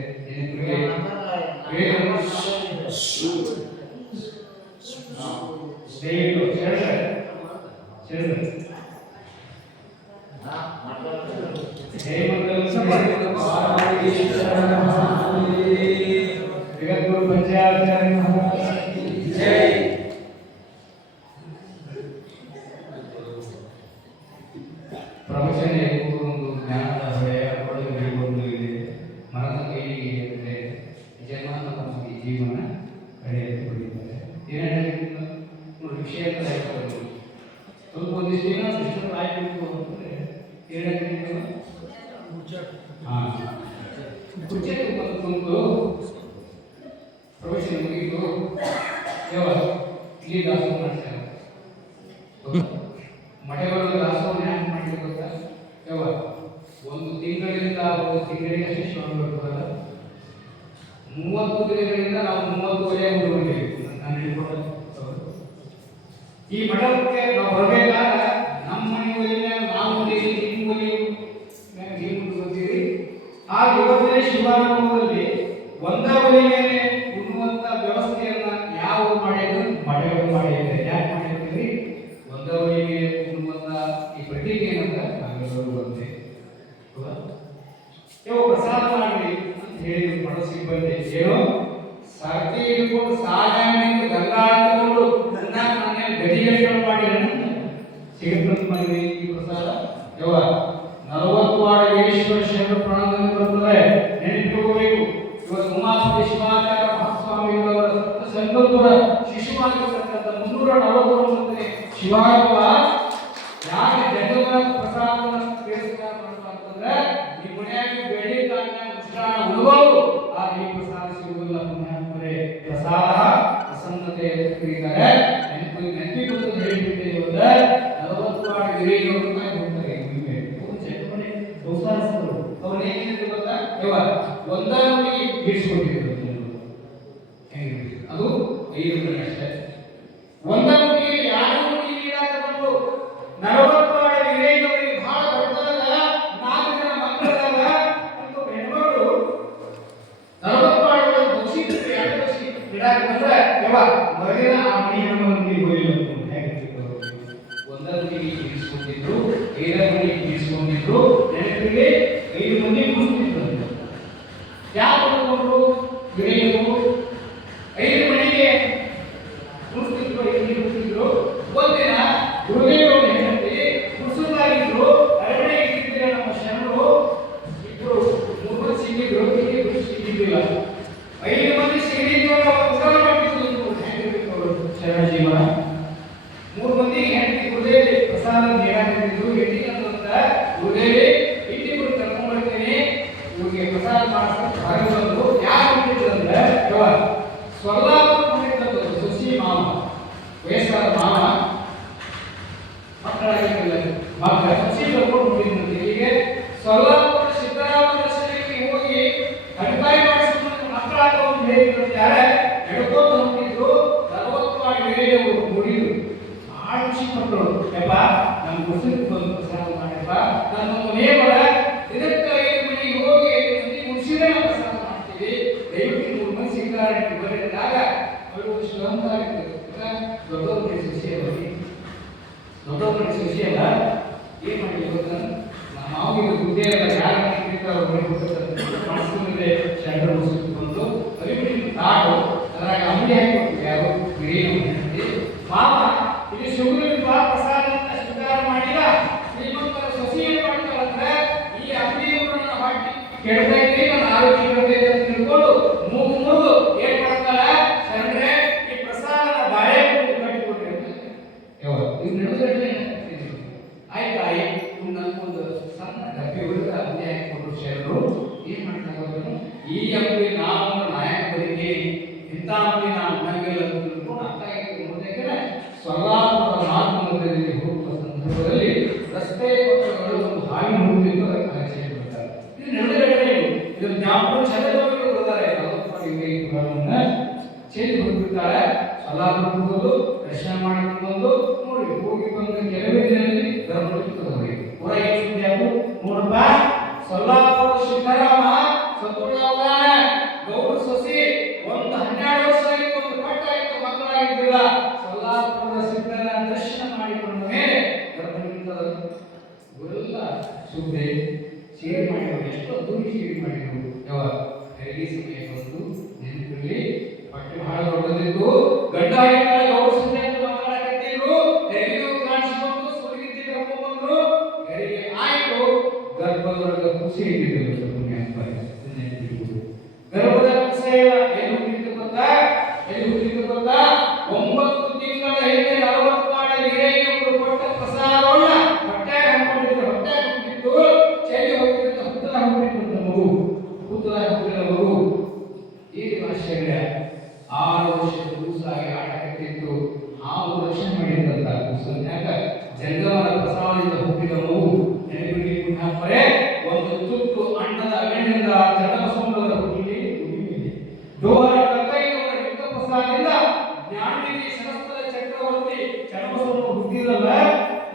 ಪ್ರವಚನ ಒಂದು ಜ್ಞಾನದ ಹೊಳೆಯ ಕೊಡುಗೆ ಒಂದು ಇದೆ ಮರದ ಕೈಗೆ ಅಂದರೆ ಜನ್ಮಾಂತ ನಮಗೆ ಜೀವನ ಕಡೆಯಲ್ಲಿ ಕೊಟ್ಟಿದ್ದಾರೆ ಏನೇನು ವಿಷಯ ಅಂತ ಹೇಳ್ತಾರೆ ಸ್ವಲ್ಪ ಒಂದಿಷ್ಟು ದಿನ ಸಿಸ್ಟರ್ ಆಯ್ತು ಅಂದರೆ ಏನೇನು ಹಾಂ ಕುರ್ಚಿ ಕುಂತು ಪ್ರವಚನ ಮುಗಿತು ಯಾವ ಇಲ್ಲಿ ದಾಸೋಹ ಮಾಡ್ತಾರೆ ಮಠಗಳು ದಾಸೋಹ ಯಾಕೆ ಮಾಡಿದ್ರು ಗೊತ್ತಾ ಯಾವ 1 ತಿಂಗಳಿಂದ 1 ತಿಂಗಳಿಗೆ ಅಷ್ಟೇ ಶ್ರಮ ಬರ್ತದಲ್ಲ 30 ದಿನಗಳಿಂದ ನಾವು 30 ವರೆ ಹೋಗ್ಬಿಟ್ಟಿವಿ ನಾನು ಹೇಳ್ಕೊಡೋದು ಈ ಮಠಕ್ಕೆ ನಾವು ಬರಬೇಕಾದ್ರೆ ನಮ್ಮ ಮನೆ ಒಲಿನ ನಾವು ಒಲಿವಿ ನಿಮ್ಮ ಒಲಿವು ನೀವು ಗೊತ್ತೀರಿ ಆ ಇವತ್ತಿನ ಶಿವಾನುಭವದಲ್ಲಿ ಒಂದೇ ಒಲಿ ಮೇಲೆ ಉಣ್ಣುವಂತ ವ್ಯವಸ್ಥೆಯನ್ನ ಯಾವ ಮಾಡಿದ್ರು ಮಠಗಳು ಮಾಡಿದ್ದಾರೆ ಯಾಕೆ ಮಾಡಿರ್ತೀವಿ ಒಂದೇ ಒಲಿ ಮೇಲೆ ಉಣ್ಣುವಂತ ಈ ಪ್ರತೀಕ ಏನಂತ ನಾವೆಲ್ಲರೂ ಬಂದೆ ಇವು ಪ್ರಸಾದ ಮಾಡಿ ಅಂತ ಹೇಳಿದ್ರು ಮಠ ಸಿಬ್ಬಂದಿ ಏನು ಸರ್ತಿ ಹಿಡ್ಕೊಂಡು ಸಾಗಣೆಯಿಂದ ಗಂಗಾ ಹಿಡ್ಕೊಂಡು ಗಂಗಾನ ಮನೆಯಲ್ಲಿ ಗಡಿಗೆಗಳು ಮಾಡಿ ಸಿಗುತ್ತಂತ ಮಾಡಿದ್ವಿ ಈ ಪ್ರಸಾದ ಯವ್ವ 40 ವಾರ ಈಶ್ವರ ಶರಣ ಪ್ರಾಣದಲ್ಲಿ ಬರ್ತದೆ ನೆನಪಿಟ್ಕೋಬೇಕು ಇವತ್ತು ಉಮಾಪತಿ ಶಿವಾಚಾರ್ಯ ಮಹಾಸ್ವಾಮಿಗಳವರ ಸಂಕಲ್ಪದ ಶಿಶುವಾಗಿರ್ತಕ್ಕಂಥ 349 ಶಿವಾಯುವ ಯಾಕೆ ಜಗದ ಪ್ರಸಾದವನ್ನು ಸ್ವೀಕರಿಸ್ತಾ ಅಂತಂದ್ರೆ ಈ ಮನೆಯಾಗಿ ಬೆಳ್ಳಿ ಧಾನ್ಯ ಮುಷ್ಟಾಣ ಉಳುವವು ಆ ಈ ಪ್ರಸಾದ ಸಿಗುವುದಿಲ್ಲ ಪುಣ್ಯಾತ್ಮರೇ ಪ್ರಸಾದ ಪ್ರಸನ್ನತೆ ಕರೀತಾರೆ. ನೆನಪಿಗೊಂದು ಹೇಳಿಬಿಟ್ಟೆ ಇವಾಗ 40 ವಾರ್ಡ್ ವಿರೇಜವರು ಹೋಗ್ತಾರೆ ಚಟ್ಟಮನೆ ಬಹುಸಾರಸ್ಥರು ಅವ್ರು ಏನಿದ್ರು ಗೊತ್ತಾ ಇವಾಗ ಒಂದನ್ನು ಬಿಡಿಸ್ಕೊಂಡಿದ್ರು ಅದು 5 ಮನೆ ಅಷ್ಟೇ. ಒಂದನ್ನು ಯಾರು ನೀಡಾಕ ಬಂದು 40 ವಾರ್ಡ್ ವಿರೇಜವರಿಗೆ ಬಹಳ ಬರ್ತದ 4 ಜನ ಮಕ್ಕಳದಾಗ ಮತ್ತು ಹೆಣ್ಮಗಳು 40 ವಾರ್ಡ್ ಮುಗಿಸಿದ್ರೆ 2 ವರ್ಷ ಇಡಾಕ ಬಂದ್ರೆ ಇವಾಗ ಮರಿನ ಆ ಮನೆಯನ್ನು ಹೋಗಿಲ್ಲ ಒಂದನ್ನು ಬಿಡಿಸ್ಕೊಂಡಿದ್ರು 5 ಮನೆ ಬಿಡಿಸ್ಕೊಂಡಿದ್ರು ನೆನಪಿಗೆ 5 ಮಂದಿ ಮುಗಿಸ್ತಿದ್ರು. ಯಾರು ಬಂದ್ರು ವಿರೇಜರು 5 ಮನೆಗೆ ಮುಗಿಸ್ತಿದ್ರು. ಮುಗಿಸ್ತಿದ್ರು ಒಂದಿನ ಗುರುದೇವರು ಹೆಂಡತಿ ಕುಸುಮಾಗಿದ್ರು ಅರಮನೆ ಇಟ್ಟಿದ್ರೆ ನಮ್ಮ ಶರಣರು ಇಬ್ರು 3 ಮಂದಿ ಸಿಕ್ಕಿದ್ರು ಸಿಕ್ಕಿದ್ದಿಲ್ಲ 5 ಮಂದಿ ಸಿಕ್ಕಿದ್ರು ಉತ್ತರ ಮಾಡಿದ್ರು ಶರಣ ಜೀವನ 3 ಮಂದಿ ಹೆಂಡತಿ ಗುರುದೇವಿ ಪ್ರಸಾದ ನೀಡಾಕಿದ್ರು ಹೆಂಡತಿ ಅಂತ ಗುರುದೇವಿ ಇಟ್ಟಿಬ್ರು ಕರ್ಕೊಂಡು ಬರ್ತೀನಿ ಇವ್ರಿಗೆ ಪ್ರಸಾದ ಮಾಡಿಸ್ಕೊಂಡು ಹೊರಗೆ ಬಂದು ಯಾರು ಬಿಟ್ಟಿದ್ರು ಅಂದ್ರೆ ಸ್ವರ್ಲಾಪುರ ಮಾಡಿದ್ದು ಸುಶಿ ಮಾವ ವಯಸ್ಸಾದ ಮಾವ ಮಕ್ಕಳಾಗಿಲ್ಲ ಮಕ್ಕಳ ಸಸಿ ಕರ್ಕೊಂಡು ಹೋಗಿದ್ರು. ಹೀಗೆ ಸ್ವರ್ಲಾಪುರ ಸಿದ್ದರಾಮ ದರ್ಶನಕ್ಕೆ ಹೋಗಿ ಅಡಿಪಾಯಿ ಮಾಡಿಸ್ಕೊಂಡು ಮಕ್ಕಳಾಗ ಹೇಳಿದ್ದಾರೆ ಎಡ್ಕೊಂಡು ಹೋಗಿದ್ರು 40 ವಾರ್ಡ್ ವಿರೇಜವರು ನೋಡಿದ್ರು ಭಾಳ ಖುಷಿ ಪಟ್ಟರು. ಯಪ್ಪ ನಮ್ಮ ಕುಸಿದು ಬಂದು ಪ್ರಸಾದ ಮಾಡಪ್ಪ ನನ್ನ ಮನೆ ಬರ ಇದಕ್ಕೆ 5 ಮನೆಗೆ ಹೋಗಿ 5 ಮಂದಿ ಮುಗಿಸಿದ್ರೆ ನಾವು ಪ್ರಸಾದ ಮಾಡ್ತೀವಿ ದಯವಿಟ್ಟು 3 ಮಂದಿ ಸಿಗ್ತಾರೆ ಬರೆದಾಗ ಅವರು ಶ್ರಮ ಆಗಿತ್ತು. ದೊಡ್ಡವ್ರ ಮನೆ ಸೊಸೆ ಅವರಿಗೆ ದೊಡ್ಡವ್ರ ಮನೆ ಸೊಸೆ ಅಲ್ಲ ಏನು ಮಾಡಿ ಗೊತ್ತ ನಮ್ಮ ಮಾವಿಗೆ ಬುದ್ಧಿ ಅಲ್ಲ ಯಾರ ಮನೆ ಇರ್ತಾರೋ ಮನೆ ಕೊಡ್ತಾರೆ ಮಾಡಿಸ್ಕೊಂಡ್ರೆ ಶರಣರು ಮುಗಿಸ್ಕೊಂಡು ಬಂದು ಅರಿಬಿಟ್ಟು ತಾಟು ಅದ್ರಾಗ ಅಂಗಡಿ ಹಾಕಿಕೊಟ್ಟು ಯಾರು ಹಿರಿಯ ಮಾವ ಇದು ಶಿವಗುರು ಪ್ರಸಾದ ಅಂತ ಸ್ವೀಕಾರ ಮಾಡಿಲ್ಲ ಶ್ರೀಮಂತರ ಸೊಸೆ ಏನು ಮಾಡ್ತಾರಂದ್ರೆ ಈ ಅಂಗಡಿಯವರನ್ನ ಹಾಕಿ ಕೆಡ್ತಾ ಇದ್ರಿ ನನ್ನ ಆರೋಗ್ಯ ಬರ್ತೈತೆ ಅಂತ ತಿಳ್ಕೊಂಡು ಮೂಗು ಏನ್ ಮಾಡ್ತಾರ ಶರಣರೇ ಈ ಪ್ರಸಾದನ ಬಾಳೆ ಕಟ್ಟಿಕೊಡ್ರಿ ಅಂತ ಇದು ನಡೆದ್ರೆ ಆಯ್ತಾಯಿ ಒಂದು ಸಣ್ಣ ಡಬ್ಬಿ ಹುಡುಗ ಅಂಗಡಿ ಹಾಕಿಕೊಟ್ರು ಶರಣರು ಏನ್ ಮಾಡ್ತಾರೆ ಈ ಅಂಗಡಿ ನಾವು ನಾಯಕ ಬರೀತೀನಿ ಇಂಥ ಅಂಗಡಿ ನಾವು ಅನ್ನಂಗಿಲ್ಲ ಅಂತ ತಿಳ್ಕೊಂಡು ಅರ್ಥ ಆಗಿ ನೋಡಿದ್ರೆ ಸ್ವರ್ಲಾಪುರದ ಮಾರ್ಗದಲ್ಲಿ ಹೋಗುವ ಸಂದರ್ಭದಲ್ಲಿ ರಸ್ತೆ ಪಕ್ಕಗಳು ಒಂದು ಹಾವಿ ಹುಡುಗಿದ್ದು ಅದಕ್ಕೆ ಆಚೆ ಬರ್ತಾರೆ. ಇದು ನಡೆದರೆ ಇದು ಜ್ಞಾಪಕ ಚಂದ್ರದವರು ಬರ್ತಾರೆ ಚೇಂಜ್ ಹೋಗ್ಬಿಡ್ತಾರೆ. ಸ್ವರ್ಲಾಪುರಕ್ಕೆ ಹೋಗೋದು ದರ್ಶನ ಮಾಡ್ಕೊಂಡು ಬಂದು ನೋಡಿ ಹೋಗಿ ಬಂದ ಕೆಲವೇ ದಿನದಲ್ಲಿ ಧರ್ಮಕ್ಕೆ ಪೂರ ಏನು ಯಾವುದು ನೋಡಪ್ಪ ಸ್ವರ್ಲಾಪುರ ಸಿದ್ದರಾಮ ಸತ್ತುಳ್ಳವನ ಗೌಡ ಸೊಸಿ ಒಂದು 12 ವರ್ಷ ಆಗಿತ್ತು ಒಂದು ಪಟ್ಟ ಆಗಿತ್ತು ಮಕ್ಕಳಾಗಿದ್ದಿಲ್ಲ. ಸ್ವರ್ಲಾಪುರದ ಸಿದ್ದರ ದರ್ಶನ ಮಾಡಿಕೊಂಡ ಮೇಲೆ ಗರ್ಭದಿಂದ ಎಲ್ಲ ಸುದ್ದಿ ಸೇರಿ ಮಾಡಿದ್ರು ಎಷ್ಟೋ ದೂರಿ ಸೇರಿ ಮಾಡಿದ್ರು ಯಾವ ಹೆರಿಗೆ ಸಮಯ ಬಂದು ನೆನಪಿರಲಿ ಪಟ್ಟಿ ಬಹಳ ದೊಡ್ಡದಿತ್ತು ಗಂಡ ಆಗಿದ್ದ ಗೌಡ ಸೊಸೆ ಅಂತ ಮಾತಾಡಕತ್ತಿದ್ರು ಹೆರಿಗೆ ಕಾಣಿಸ್ಕೊಂಡು ಸುರಿಗಿದ್ದಿ ಕರ್ಕೊಂಡು ಬಂದ್ರು ಹೆರಿಗೆ ಆಯ್ತು ಗರ್ಭದೊಳಗ ಖುಷಿ ಇದ್ದಿದ್ದು ಗರ್ಭದ ಖುಷಿ ಏನು ಹುಟ್ಟಿದ್ದು ಗೊತ್ತಾ 9 ತಿಂಗಳ ಹಿಂದೆ 40 ವಾರ್ಡ್ ವಿರೇಜವರು ಕೊಟ್ಟ ಪ್ರಸಾದವನ್ನ ಹೊಟ್ಟೆ ಹಾಕೊಂಡಿದ್ರು ಹೊಟ್ಟೆ ಹುಟ್ಟಿತ್ತು ಚೆಲ್ಲಿ ಹೋಗಿದ್ದು ಹುತ್ತಲ ಹುಟ್ಟಿತ್ತು ಮಗು ಹುತ್ತಲ ಹುಟ್ಟಿದ ಮಗು ಈ ಆಶ್ಚರ್ಯ 6 ವರ್ಷ ಕೂಸಾಗಿ ಆಟಕಟ್ಟಿತ್ತು ಹಾವು ರಕ್ಷಣೆ ಮಾಡಿದ್ದಂತ ಕೂಸು ಯಾಕ ಜಂಗಮನ ಪ್ರಸಾದದಿಂದ ಹುಟ್ಟಿದ ಮಗು ನೆನಪಿಗೆ ಹಾಕರೆ ಒಂದು ತುತ್ತು ಅಣ್ಣದ ಅಗಣಿಯಿಂದ ಚನ್ನಬಸವಣ್ಣವರ ಹುಟ್ಟಿಲಿ ಡೋರ ಕಕ್ಕಯ್ಯನವರ ಯುದ್ಧ ಪ್ರಸಾದದಿಂದ ಜ್ಞಾನನಿಧಿ ಸರಸ್ವತ ಚಕ್ರವರ್ತಿ ಚನ್ನಬಸವಣ್ಣ ಹುಟ್ಟಿದಲ್ಲ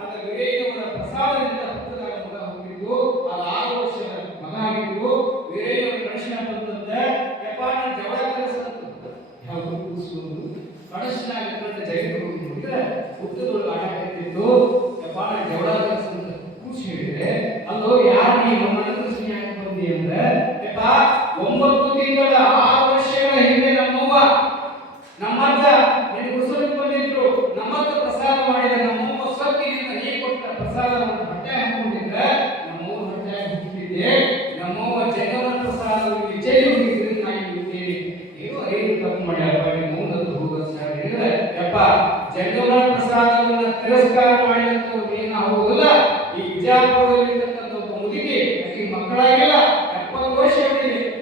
ಆಗ ವಿರೇಜವರ ಪ್ರಸಾದದಿಂದ ಹುಟ್ಟದಾಗ ಮಗ ಹುಟ್ಟಿದ್ದು ಅದು 6 ವರ್ಷದ ಮಗ ಆಗಿದ್ದು ವಿರೇಜವರ ಕಣಶನ ಬಂದಂತೆ ಯಪ್ಪ ನಾನು ಜವಳ ಕಲಿಸಂತ ಯಾವುದು ಕೂಸುವುದು ಕಣಶನ ಆಗಿದ್ದಂತ ಜಗತ್ತು ಹೋಗಿ ನೋಡಿದ್ರೆ ಹುಟ್ಟದೊಳಗೆ ಆಟ ಕಟ್ಟಿದ್ದು ಯಪ್ಪ ನಾನು ಜವಳ ಕಲಿಸಂತ ಕೂಸಿ ಹೇಳಿದ್ರೆ ಅಲ್ಲೋ ಯಾರು ನೀವು ನನ್ನ ಕೃಷಿ ಯಾಕೆ ಬಂದಿ ಅಂದ್ರೆ ಯಪ್ಪ 9 ತಿಂಗಳ 6 ವರ್ಷಗಳ ಹಿಂದೆ ನಮ್ಮವ್ವ ನಮ್ಮಜ್ಜ ನಿನ್ನ ಕುಸುರಿಗೆ ಬಂದಿದ್ರು ನಮ್ಮತ್ತ ಪ್ರಸಾದ ಮಾಡಿದ ನಮ್ಮವ್ವ ಸೊಕ್ಕಿನಿಂದ ನೀ ಕೊಟ್ಟ ಪ್ರಸಾದವನ್ನು ಹೊಟ್ಟೆ ಹಾಕೊಂಡಿದ್ರೆ ನಮ್ಮವ್ವ ಹೊಟ್ಟೆ ಹುಟ್ಟಿದ್ದೆ ನಮ್ಮವ್ವ ಜಗವನ ಪ್ರಸಾದವನ್ನು ಚೆಲ್ಲಿ ಹೋಗಿದ್ರೆ ನಾನು ಹುಟ್ಟೇನೆ ನೀವು 5 ತಪ್ಪು ಮಾಡ್ಯಪ್ಪ ನಿಮ್ಮ ಮೂರದ್ದು ಹೋಗೋದು ಸರ್ ಹೇಳಿದ್ರೆ ಯಪ್ಪ ಜಗವನ ಪ್ರಸಾದವನ್ನು ತಿರಸ್ಕಾರ ಮಾಡಿದಂಥವ್ರು ನೀನು ಹೋಗೋದಿಲ್ಲ ಈ ವಿಜಯಪುರದಲ್ಲಿರ್ತಕ್ಕಂಥ ಒಬ್ಬ ಮುದುಕಿ ಆಕೆ ಮಕ್ಕಳಾಗಿಲ್ಲ 70 ವರ್ಷ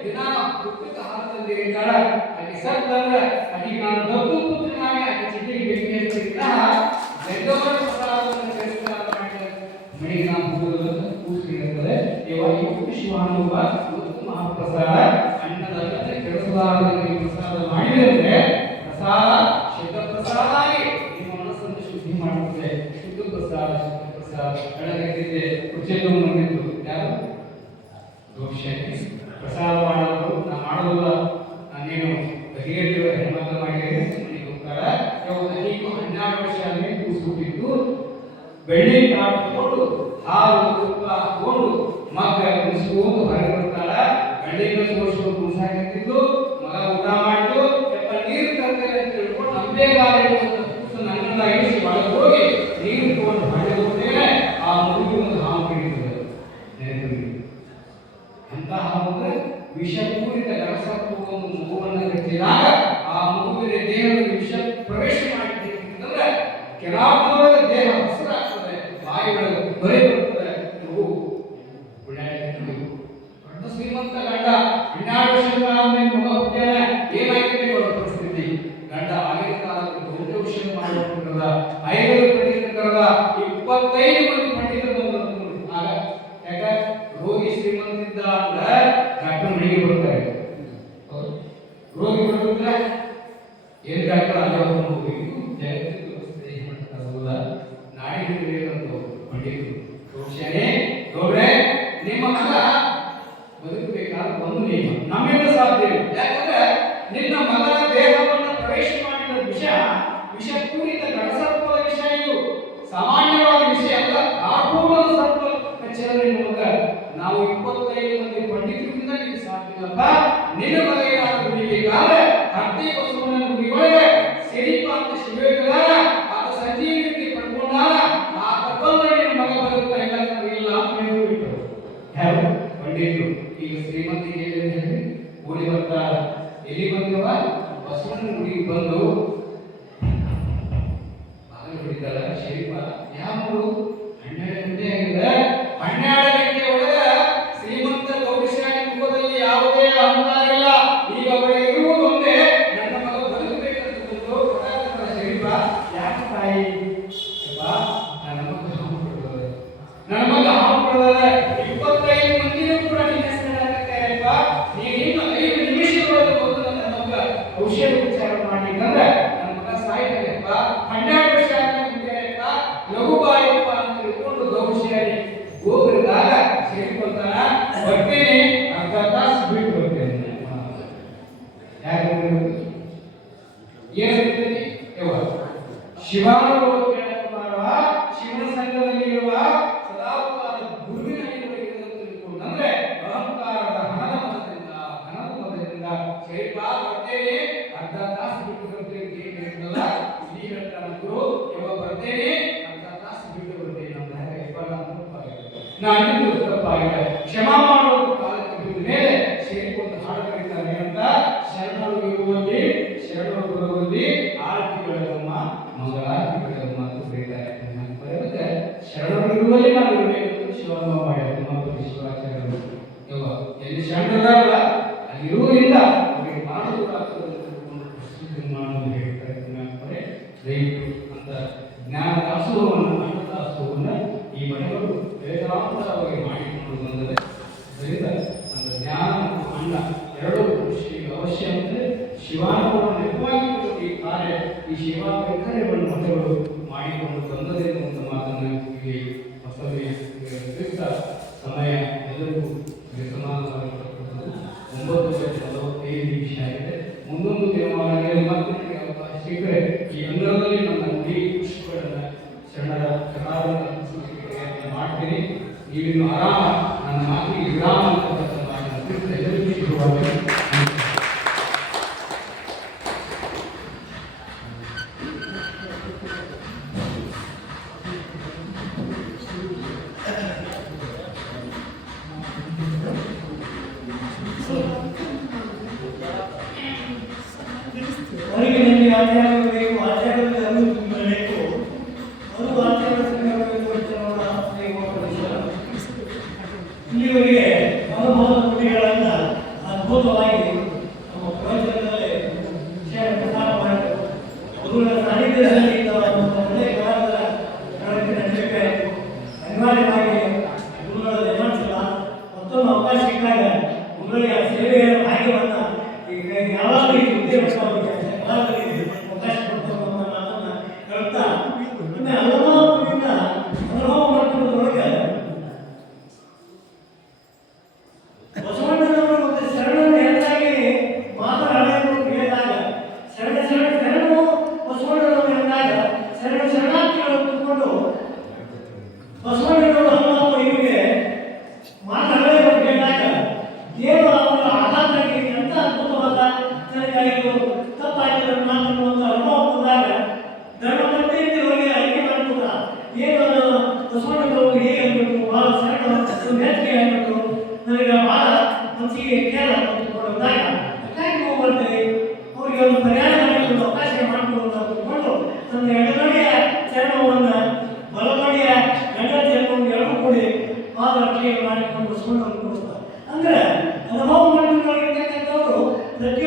ದಿನ ದುಃಖಕ್ಕೆ ಹಾಕಂದಿರಿದ್ದಾಳ ಆಕೆ ಹೆಸರ್ತಂದ್ರೆ ಅದಕ್ಕೆ ನಾನು ದತ್ತು ಪುತ್ರನಾಗಿ ಆಕೆ ಚಿಟ್ಟಿಗೆ ಭೇಟಿ ಹಚ್ಚಿಲ್ಲ ದೊಡ್ಡವರ ಪ್ರಸಾದವನ್ನು ಕರೆಸ್ತಾರ ಮಾಡಿದ ಮನೆಗೆ ನಾವು ಹೋಗೋದನ್ನು ಕೂಸಿರ್ತದೆ ಇವಾಗ ಶಿವಾನುಭವ ಮತ್ತು ಮಹಾಪ್ರಸಾದ ಅನ್ನದಲ್ಲದೆ ಕೆಡಿಸಲಾರದೆ ಪ್ರಸಾದ ಮಾಡಿದರೆ ಪ್ರಸಾದ ಶುದ್ಧ ಪ್ರಸಾದ ಆಗಿ ನಿಮ್ಮ ಮನಸ್ಸನ್ನು ಶುದ್ಧಿ ಮಾಡುತ್ತದೆ. ಶುದ್ಧ ಪ್ರಸಾದ ಬೆಳಗ್ಗೆ ಕುರ್ಚಿಯನ್ನು ನೋಡಿದ್ದು ಯಾರು ದೋಷ ಪ್ರಸಾದ ಮಾಡೋದು ನಾ ಮಾಡೋದಿಲ್ಲ ನಾನೇನು ಬಗೆಹರಿಯುವ ಹೆಣ್ಮಕ್ಳು ಮಾಡಿದರೆ ಮನೆಗೆ ಹೋಗ್ತಾರ. ಇವಾಗ ನೀವು 12 ವರ್ಷ ಆದ್ಮೇಲೆ ಕೂಸ್ಬಿಟ್ಟಿದ್ದು ಬೆಳ್ಳಿ ಕಾಳು ತಗೊಂಡು ಹಾಲು ತುಪ್ಪ ಹಾಕೊಂಡು ಮಗ ಮುಗಿಸ್ಕೊಂಡು ಹೊರಗೆ ಬರ್ತಾಳ. ಬೆಳ್ಳಿನ ತೋರಿಸ್ಕೊಂಡು ಕುಣಿಸಾಕಿದ್ದು ಮಗ ಊಟ ಮಾಡಿದ್ದು ಯಪ್ಪ ನೀರು ತರ್ತಾರೆ ಅಂತ ಹೇಳ್ಕೊಂಡು ನಂಬೇಗಾಲ ನನ್ನನ್ನ ಇಳಿಸಿ ಒಳಗೆ ಹೋಗಿ ನೀರು ತಗೊಂಡು ಹೊರಗೆ ಹೋಗ್ತೇನೆ. ಆ ಮಗುವಿಗೆ ಒಂದು ಹಾವು ಕಡಿತದೆ. ಅಂತ ಹಾವು ಅಂದ್ರೆ ವಿಷಪೂರಿತ ಗಣಸತ್ವ ಒಂದು ಮಗುವನ್ನು ಕಟ್ಟಿದಾಗ ಆ ಮಗುವಿನ ದೇಹದ ವಿಷ ಪ್ರವೇಶ ಮಾಡಿದ್ರೆ ಕೆಳಾಭಾಗದ ದೇಹ ಹಸಿರಾಗ್ತದೆ, ಬಾಯಿ ಒಳಗೆ ಬರೆ ಬರ್ತದೆ. ಮಗು ದೊಡ್ಡ ಶ್ರೀಮಂತ ಗಂಡ 12 ವರ್ಷಗಳ ಆದ್ಮೇಲೆ ಮಗ ಹುಟ್ಟ್ಯಾನ. ಏನಾಗಿದೆ ಪರಿಸ್ಥಿತಿ? ಗಂಡ ಆಗಿನ ಕಾಲದಲ್ಲಿ ಗೌರವಶೀಲ ಮಾಡಿಕೊಂಡಿರದ 5 ಪಂಡಿತರದ 25 ಮಂದಿ ಪಂಡಿತರು ಬಂದರು. ಆಗ ಯಾಕ ರೋಗಿ ಶ್ರೀಮಂತಿದ್ದ ಅಂದ್ರೆ ಡಾಕ್ಟರ್ ಮನೆಗೆ ಬರ್ತಾರೆ. ರೋಗಿ ಬರ್ತಾರೆ ಏನ್ ಡಾಕ್ಟರ್ ಅಲ್ಲೇ ಹೋಗ್ಬೇಕು ಜಗತ್ತಿನ ನಾಡಿ ಹಿಡಿದಿರಂತ ಪಂಡಿತರು ರೋಷನೆ ಗೌಡ್ರೆ ನಿಮ್ಮ ಮಗ ಬದುಕಬೇಕಾದ ಒಂದು ನಿಯಮ ನಮ್ಮಿಂದ ಸಾಧ್ಯ ಇಲ್ಲ. ಯಾಕಂದ್ರೆ ನಿನ್ನ ಮಗನ ದೇಹವನ್ನು ಪ್ರವೇಶ ಮಾಡಿದ ವಿಷಪೂರಿತ ಗಣಸರ್ಪದ ವಿಷ. ಇದು ಸಾಮಾನ್ಯವಾದ ವಿಷಯ ಅಲ್ಲ, ಆಪೂರ್ವದ ಸರ್ಪ ಕಚ್ಚದರೆ ಮಗ. ನಾವು 25 ಮಂದಿ ಪಂಡಿತರಿಂದ ನಿಮಗೆ ಸಾಧ್ಯವಿಲ್ಲಪ್ಪ. ನಿನ್ನ ಮಗ ಏನಾದರೂ ಉಳಿಬೇಕಾದ್ರೆ ಹತ್ತಿ ಬಸವನ ಗುಡಿಗಳಿಗೆ ಸಿರಿಪ ಅಂತ ಶಿವಯೋಗದಾರ ಆತ ಸಂಜೀವಿನಿ ಪಡ್ಕೊಂಡಾರ ಆ ತಪ್ಪಂದ್ರೆ ನಿನ್ನ ಮಗ ಬದುಕ್ತಾರೆ ಇಲ್ಲ ಅಂತ ಹೇಳಿಬಿಟ್ಟು ಯಾರು ಪಂಡಿತರು. ಈಗ ಶ್ರೀಮಂತಿಗೆ ಹೇಳಿ ಊರಿಗೆ ಬರ್ತಾರ. ಎಲ್ಲಿ ಬಂದವ? ಬಸವನ ಗುಡಿಗೆ ಬಂದು ಬಾಗಿಲು ಹೊಡಿತಾಳ. ಶಿಲ್ಪ ಯಾವ 12 ಗಂಟೆ ಆಗಿದೆ. 12 ಗಂಟೆ ಒಳಗ ಶ್ರೀಮಂತ ಗೌರಿಶಾಲಿ ಮುಖದಲ್ಲಿ ಯಾವುದೇ ಅಹಂಕಾರ ಇಲ್ಲ. ಈಗ ಅವರಿಗೆ ಇರುವುದು ಒಂದೇ, ನನ್ನ ಮಗ ಬದುಕಬೇಕಂತ ಬಂದು ಶಿಲ್ಪ ಯಾಕೆ ತಾಯಿ ನನ್ನ ಮಗ ಹಾವು ಕೊಡೋದು, ನನ್ನ ಮಗ ಹಾವು ಕೊಡೋದ 25 ಮಂದಿನೂ ಕೂಡ ನಿನ್ನ ಹೆಸರಾಗತ್ತೇಪ್ಪ. ನೀನು ಇನ್ನು 5 ನಿಮಿಷದೊಳಗೆ ಬಂದು ನನ್ನ ಮಗ ಔಷಧ ಉಪಚಾರ ಮಾಡಿದ್ರೆ ನನ್ನ ಮಗ ಸಾಯ್ತಾನೆಪ್ಪ. 12 ವರ್ಷ ಆದ್ಮೇಲೆಪ್ಪ ಲಘು ಬಾಯಪ್ಪ ಅಂತ ತಿಳ್ಕೊಂಡು ಗೌಶಾಲಿ ಹೋಗಿದಾಗ ಸೇರಿಕೊಳ್ತಾನ. ಬರ್ತೇನೆ ಅರ್ಧ ತಾಸು ಬಿಟ್ಟು ಬರ್ತೇನೆ. ಯಾಕೆ ಏನಿರ್ತೇನೆ ಶಿವಾನುಭವ ಕೇಳಕ್ಕೆ ಬಾರವ. ಶಿವನ ಸಂಘದಲ್ಲಿ ಇರುವ ಸದಾಕಾಲ ಗುರುವಿನ ತಿಳ್ಕೊಂಡ್ರೆ ಅಹಂಕಾರದ ಹಣದ ಮತದಿಂದ ಶರೀಪ ಬರ್ತೇನೆ ಅರ್ಧ ತಾಸು ಬಿಟ್ಟು ಬರ್ತೇನೆ ಕೇಳಿಲ್ಲ. ಇಲ್ಲಿ ಹೇಳ್ತಾನ ಗುರು ಇವಾಗ ಬರ್ತೇನೆ ಅರ್ಧ ತಾಸು ಬಿಟ್ಟು ಬರ್ತೇನೆ. ನಾನು ತಪ್ಪಾಗಿದೆ, ಕ್ಷಮಾ ಮಾಡೋದು ಕಾಲಕ್ಕೆ ಬಿದ್ದ ಮೇಲೆ ಸೇರಿಕೊಂಡು ಹಾಡು ಕರೀತಾರೆ ಅಂತ ಶರಣರು ಇರುವಲ್ಲಿ ಶರಣರು ಬರುವಲ್ಲಿ ಆರತಿಗಳಮ್ಮ ಮಂಗಳಾರತಿಗಳಮ್ಮ ಅಂತ ಕರೀತಾರೆ. ಶರಣರು ಇರುವಲ್ಲಿ ನಾವು ಇರಬೇಕು ಶಿವಮ್ಮ ಮಾಡಿದ್ರು ಶಿವಾಚಾರ್ಯರು. ಎಲ್ಲಿ ಶರಣರಲ್ಲ ಅಲ್ಲಿ ಇರುವುದರಿಂದ ಅವರಿಗೆ ಮಾಡೋದು ಮಾಡೋದು ಹೇಳ್ತಾರೆ. ದಯವಿಟ್ಟು ಅಂತ ಜ್ಞಾನ ದಾಸೋಹವನ್ನು ಅನ್ನ ದಾಸೋಹವನ್ನು ಈ ಮನೆಗಳು ವೇದಾಂತರವಾಗಿ ಮಾಡಿಕೊಂಡು ಬಂದರೆ ಅದರಿಂದ அந்த ಜ್ಞಾನ ಮತ್ತು ಅನ್ನ ಎರಡೂ ಅವಶ್ಯ ಅಂದರೆ ಶಿವಾನುಭವ ನಿಜವಾಗಿ ಈ ಕಾರ್ಯ ಈ ಶಿವ ಕಾರ್ಯವನ್ನು ಮನೆಗಳು ಮಾಡಿಕೊಂಡು ಬಂದದೇ ಅಂತ ಮಾತನ್ನು ಇಲ್ಲಿ ಹೊಸದಾಗಿ ಸಮಯ ಎಲ್ಲರಿಗೂ ಸಮಾನವಾಗಿರ್ತಕ್ಕಂಥದ್ದು 9:45 ಆಗಿದೆ. ಮುಂದೊಂದು ದಿನಮಾನಗಳಲ್ಲಿ ಮತ್ತೆ ಅವಕಾಶ ಸಿಕ್ಕರೆ ಈ ಅಂಗಳದಲ್ಲಿ ನನ್ನ ನುಡಿ ಪುಷ್ಪಗಳನ್ನು ಶರಣರ ಕಲಾವಿದ ಮಾಡ್ತೀನಿ. ನೀವಿನ್ನು ಆರಾಮ ನನ್ನ ಮಾತಿಗೆ ವಿರಾಮ ಎಲ್ಲರಿಗೂ ಶುರುವಾಗಿ ಹೊರಗಿನಲ್ಲಿ ಆಚಾರಬೇಕು, ಆಚಾರದ ಅರಿವು ತುಂಬಬೇಕು. ಅದು ಆಚಾರ ಸಂಘಬೇಕು ಇಲ್ಲಿವರೆಗೆ ಅನುಭವ ನುಡಿಗಳನ್ನು ಅದ್ಭುತವಾಗಿ ನಮ್ಮ ಪ್ರವಚನದಲ್ಲಿ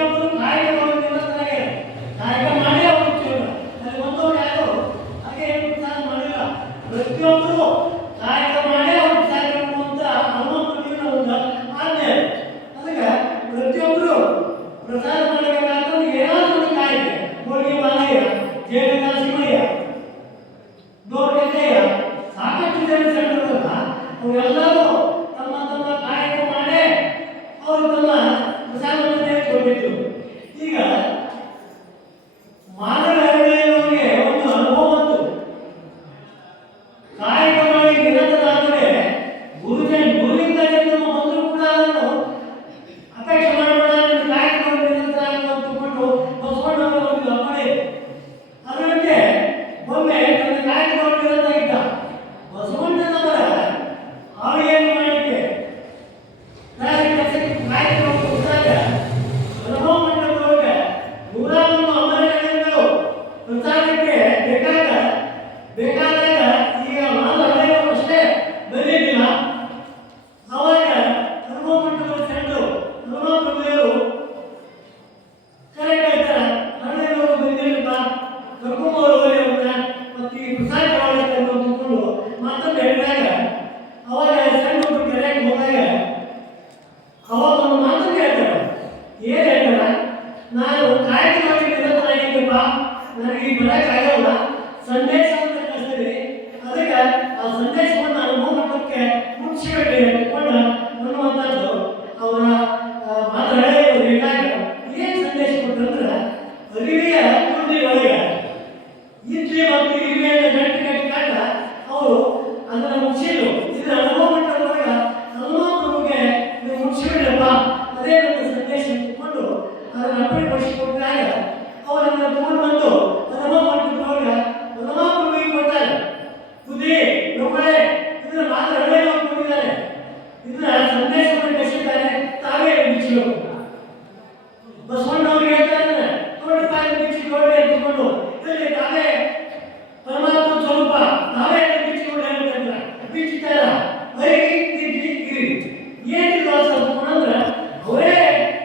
ಪ್ರತಿಯೊಬ್ಬರು ಕಾಯಕ ನಿರತರಾಗಿ ಕಾಯಕ ಮಾಡಿ ಅವರು ಜೀವನ ಅಲ್ಲಿ ಒಂದವರು ಯಾರು ಹಾಗೆ ಪ್ರೋತ್ಸಾಹ ಮಾಡಿಲ್ಲ. ಪ್ರತಿಯೊಬ್ಬರು ಕಾಯಕ ಮಾಡಿ ಅವರು ಸಾಗಬೇಕು ಅಂತ ಹನುಮಂತನ ಒಂದು ಆಜ್ಞೆ. ಅದಕ್ಕೆ ಪ್ರತಿಯೊಬ್ಬರು ಪ್ರಸಾದ ಮಾಡಬೇಕಾದ್ರೆ ಏನಾದರೂ ಒಂದು ಕಾಯಕ ಹೋಳಿಗೆ ಮಾಲಯ್ಯ, ಜೇಡಿನ ಸಿಮಯ್ಯ, ದೋರ್ಗಯ್ಯ, ಸಾಕಷ್ಟು ಜನ ಸಂಘಟನೆಲ್ಲ ಅವರೆಲ್ಲರೂ ತಮ್ಮ ತಮ್ಮ ಕಾಯಕ ಮಾಡಿ ಅವರು ತಮ್ಮ ಪ್ರಸಾದವನ್ನು ಕೊಟ್ಟಿದ್ರು. ಈಗ ಮಾನವರಿಗೆ ಒಂದು ಅನುಭವ ಬಂತು. ಕಾಯಕ ಮಾಡಿ ನಿರತರಾದರೆ ಗುರುವಿಂದ ಜನ್ಮ ಬಂದರೂ ಕೂಡ ಅದನ್ನು ಅಪೇಕ್ಷೆ ಮಾಡಬೇಡ, ಕಾಯಕ ಮಾಡಿ ನಿರತರಾಗ ಅಂತಕೊಂಡು ಬಸವಣ್ಣವರ ಒಂದು ಅಪ್ಪಣೆ. ಅದರಂತೆ ಒಮ್ಮೆ ತನ್ನ ಕಾಯಕ ಮಾಡಿ ನಿರತರಾಗಿದ್ದ ಬಸವಣ್ಣನವರ ಆಳಿಯನ್ನು ಮಾಡಲಿಕ್ಕೆ ಕಾಯಕ ಹೋದಾಗ ಅನುಭವ ಮಂಟಪದೊಳಗೆ 101 ಅಮರಗಣಗಳು ಪ್ರಚಾರಕ್ಕೆ ಬೇಕಾದಾಗ ಈಗ ಮಾತು ಹಳೆಯವರು ಅಷ್ಟೇ ಬಂದಿದ್ದಿಲ್ಲ. ಅವಾಗ ಅನುಭವ ಮಂಟಪದ ಚೆಂಡು ಅನುಭವ ಪ್ರಭುದೇವರು ಕರೆ ಹೇಳ್ತಾರೆ, ಹಳೆಯವರು ಬಂದಿರಲಿಲ್ಲ, ಕರ್ಕೊಂಬವರು ಅವ್ರನ್ನ ಮತ್ತೆ ಈ ಪ್ರಸಾದ ಮಾಡಕ್ಕೆ ಅಂದ್ಕೊಂಡು ಮಾತನ್ನು ಹೇಳಿದಾಗ ಅವಾಗ ಸಣ್ಣ ಒಬ್ಬರು ಕರೆಯಾಗಿ ಹೋದಾಗ ಅವಾಗ ಒಂದು ಮಾತನ್ನು ಹೇಳ್ತಾರೆ. ಏನು ಹೇಳ್ತಾರೆ? ನಾನು ಕಾಯಕ ಮಾಡಿ ನಿರತರಾಗಿದ್ದಪ್ಪ, ನನಗೆ ಬರೋಕ್ಕಾಗಲ್ಲ, ಸಂದೇಶವನ್ನು ಕಳಿಸ್ತೀನಿ, ಅದಕ್ಕೆ ಆ ಸಂದೇಶವನ್ನು ಅನುಭವ ಮಟ್ಟಕ್ಕೆ ಮುಗಿಸಿಬಿಟ್ಟು ಅಂದ್ಕೊಂಡು ಅನ್ನುವಂಥದ್ದು ಅವರ ಮಾತುಗಳೇ ಹೇಳಿದಾಗ ಏನು ಸಂದೇಶ ಕೊಟ್ಟಂದ್ರೆ ಅರಿವೆಯ ತುಂಡಿ ಒಳಗೆ ಇಡ್ಲಿ ಮತ್ತು ಇರುವೆಯನ್ನು ಗಂಟು ಕಟ್ಟಿದಾಗ ಅವರು ಅದನ್ನು ಮುಗಿಸಿದ್ರು. ಇದರ ಅನುಭವ ಮಟ್ಟದೊಳಗೆ ಹನುಮಂತನಿಗೆ ನೀವು ಮುಗಿಸಿಬಿಡಪ್ಪ, ಅದೇ ನನ್ನ ಸಂದೇಶ ಇಟ್ಟುಕೊಂಡು ಅದನ್ನು ಅಪ್ಪಳಿಸಿಕೊಟ್ಟಾಗ ಅವರನ್ನು ತಗೊಂಡು ಬಂದು ಅನುಭವ ಮಟ್ಟದೊಳಗೆ ಹನುಮಂತನಿಗೆ ಕೊಟ್ಟಾರೆ. ಬುದ್ಧಿ ಲೋಕಳೆ ಇದನ್ನ ಮಾತ್ರ ಹಳೆ ಕೊಟ್ಟಿದ್ದಾರೆ, ಇದನ್ನ ಸಂದೇಶವನ್ನು ಕಳಿಸಿದ್ದಾರೆ, ತಾವೇ ಬಿಚ್ಚಬೇಕು. ಬಸವಣ್ಣವ್ರಿಗೆ ಹೇಳ್ತಾರೆ, ನೋಡಿ ತಾಯಿ ಬಿಚ್ಚಿ ನೋಡಿ ಅಂತಕೊಂಡು ಇಲ್ಲಿ ತಾವೇ ಪರಮಾತ್ಮ ಸ್ವರೂಪ ತಾವೇ ಬಿಚ್ಚಿಕೊಂಡು ಹೇಳ್ತಾರೆ, ಬಿಚ್ಚಿತಾರ ಏನಿಲ್ಲ ಅಂತಂದ್ರೆ ಅವರೇ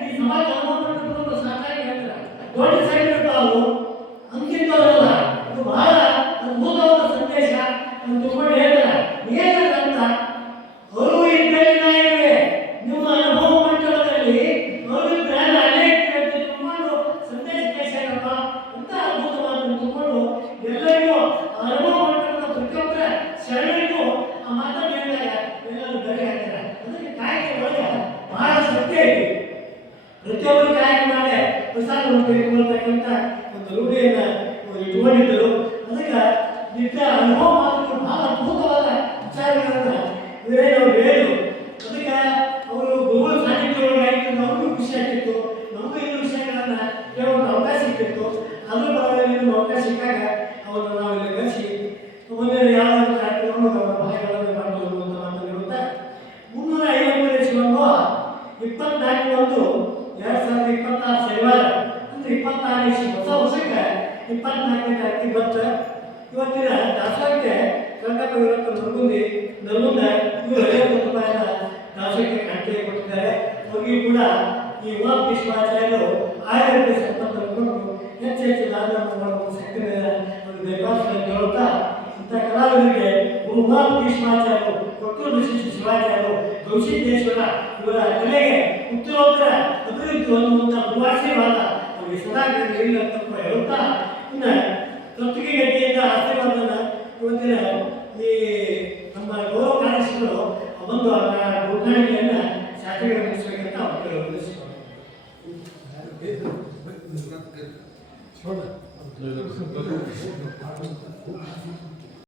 ಈ ಸಮಾಜ ಅನುಭವ ಸಾಕಾಗಿ ಹೇಳ್ತಾರೆ. ದೊಡ್ಡ ಸೈಡ್ ಇರ್ತಾವು ಅಂತಿಂತವರಲ್ಲ, ಇದು ಬಹಳ ಅದ್ಭುತವಾದ ಸಂದೇಶ ಅಂತಕೊಂಡು ಹೇಳ್ತಾರೆ. ಏನಂತ ಅವರು ಇದ್ದಲ್ಲಿ ನಾಯಿವೆ ನಿಮ್ಮ ಅನುಭವ ಮಂಟಪದಲ್ಲಿ ಅವರು ಪ್ರಾಣ ಅಲ್ಲೇ ತಿಳ್ಕೊಂಡು ಸಂದೇಶ ಕಳಿಸ್ಯಾರಪ್ಪ ಅಂತ ಅದ್ಭುತವಾದ ತಿಳ್ಕೊಂಡು ಎಲ್ಲರಿಗೂ ಅನುಭವ ಮಂಟಪದ ಪ್ರತಿಯೊಬ್ಬರ ಶರಣರಿಗೂ ಆ ಮಾತನ್ನು ಹೇಳಿದಾಗ ಎಲ್ಲರೂ ಬಗೆ ಹಾಕ್ತಾರೆ. ಅದಕ್ಕೆ ಕಾಯಕ ಒಳಗೆ ಬಹಳ ಸತ್ಯ ಇದೆ. ಪ್ರತಿಯೊಬ್ಬರು ಕಾಯಕ ಮಾಡಿ ಪ್ರಸಾದವನ್ನು ತೆಗೆದುಕೊಳ್ತಕ್ಕಂಥ ಒಂದು ರೂಢಿಯನ್ನು ಇಟ್ಕೊಂಡಿದ್ದರು. ಅದಕ್ಕೆ ನಿಜ ಅನುಭವ ಮಾತುಗಳು ಬಹಳ ಅದ್ಭುತವಾದ ವಿಚಾರಗಳನ್ನು ಇವರೇನವರು ಹೇಳಿದರು. ಅದಕ್ಕೆ ಅವರು ಗುರುಗಳ ಸಾನ್ನಿಧ್ಯ ಆಯಿತು, ನಮಗೂ ಖುಷಿ ಆಗ್ತಿತ್ತು, ನಮಗೂ ಇನ್ನೂ ವಿಷಯಗಳನ್ನು ಕೇಳುವಂಥ ಅವಕಾಶ ಸಿಗ್ತಿತ್ತು. ಅದ್ರ ಪರವಾಗಿ ಅವಕಾಶ ಸಿಕ್ಕಾಗ ಅವರನ್ನು ನಾವು ಇಲ್ಲಿ ಕಳಿಸಿ ಮುಂದೆ ಯಾವುದಾದ್ರು ಕಾರ್ಯಕ್ರಮವನ್ನು ಭಾಗಗಳನ್ನು ಮಾಡಬಹುದು ಅಂತ ಮಾತನಾಡುತ್ತಾ 350ನೇ ಶಿವಮೊಗ್ಗ 24/1/2026 ಶನಿವಾರ ಅಂದರೆ 26ನೇ ಹೊಸ ವರ್ಷಕ್ಕೆ 24ನೇ ತಾರೀಕಿಗೆ ಬರುತ್ತೆ. ಇವತ್ತಿನ ದಾಸೋಹಕ್ಕೆ ರಂಗಪ್ಪ ವೀರಪ್ಪ ನಲ್ಗುಂದ ಇವರು 50 ರೂಪಾಯಿನ ದಾಸೋಹಕ್ಕೆ ಕಾಣಿಕೆ ಕೊಟ್ಟಿದ್ದಾರೆ. ಅವ್ರಿಗೂ ಕೂಡ ಈ ಉಮಾಪೀಶ್ವರಾಚಾರ್ಯರು 1000 ರೂಪಾಯಿ ಸಂಪತ್ತು ಕೊಟ್ಟು ಹೆಚ್ಚು ದಾನವನ್ನು ಮಾಡಬಹುದು ಶಕ್ತಿ ಒಂದು ಬೇಕಾದ ಹೇಳುತ್ತಾ ಇಂಥ ಕಲಾವಿದರಿಗೆ ಉಮಾಪೀಶ್ವರಾಚಾರ್ಯರು, ಕೊಟ್ಟೂರು ಶಿವಾಚಾರ್ಯರು, ಗೌಸಿದ್ದೇಶ್ವರ ಇವರ ಕಲೆಗೆ ಉತ್ತರೋತ್ತರ ಅಭಿವೃದ್ಧಿ ಹೊಂದುವಂಥ ಗುರುವಾಶೀರ್ವಾದ ಅವರಿಗೆ ಸದಾ ಇಲ್ಲ ಅಂತ ಹೇಳುತ್ತಾ ಇನ್ನು ಕರ್ತುಗೆ ಗಟ್ಟಿಯಿಂದ ಆಶೀರ್ವಾದನ ಇವತ್ತಿನ ಈ ನಮ್ಮ ಗೌರವ ಕಾರ್ಯದರ್ಶಿಗಳು ಒಂದು ಉದ್ಘಾಟನೆಯನ್ನು ಶಾಸಕರು ಮುಗಿಸಬೇಕಂತ ಅವರು ಉದ್ದೇಶಿಸಿದ್ದಾರೆ.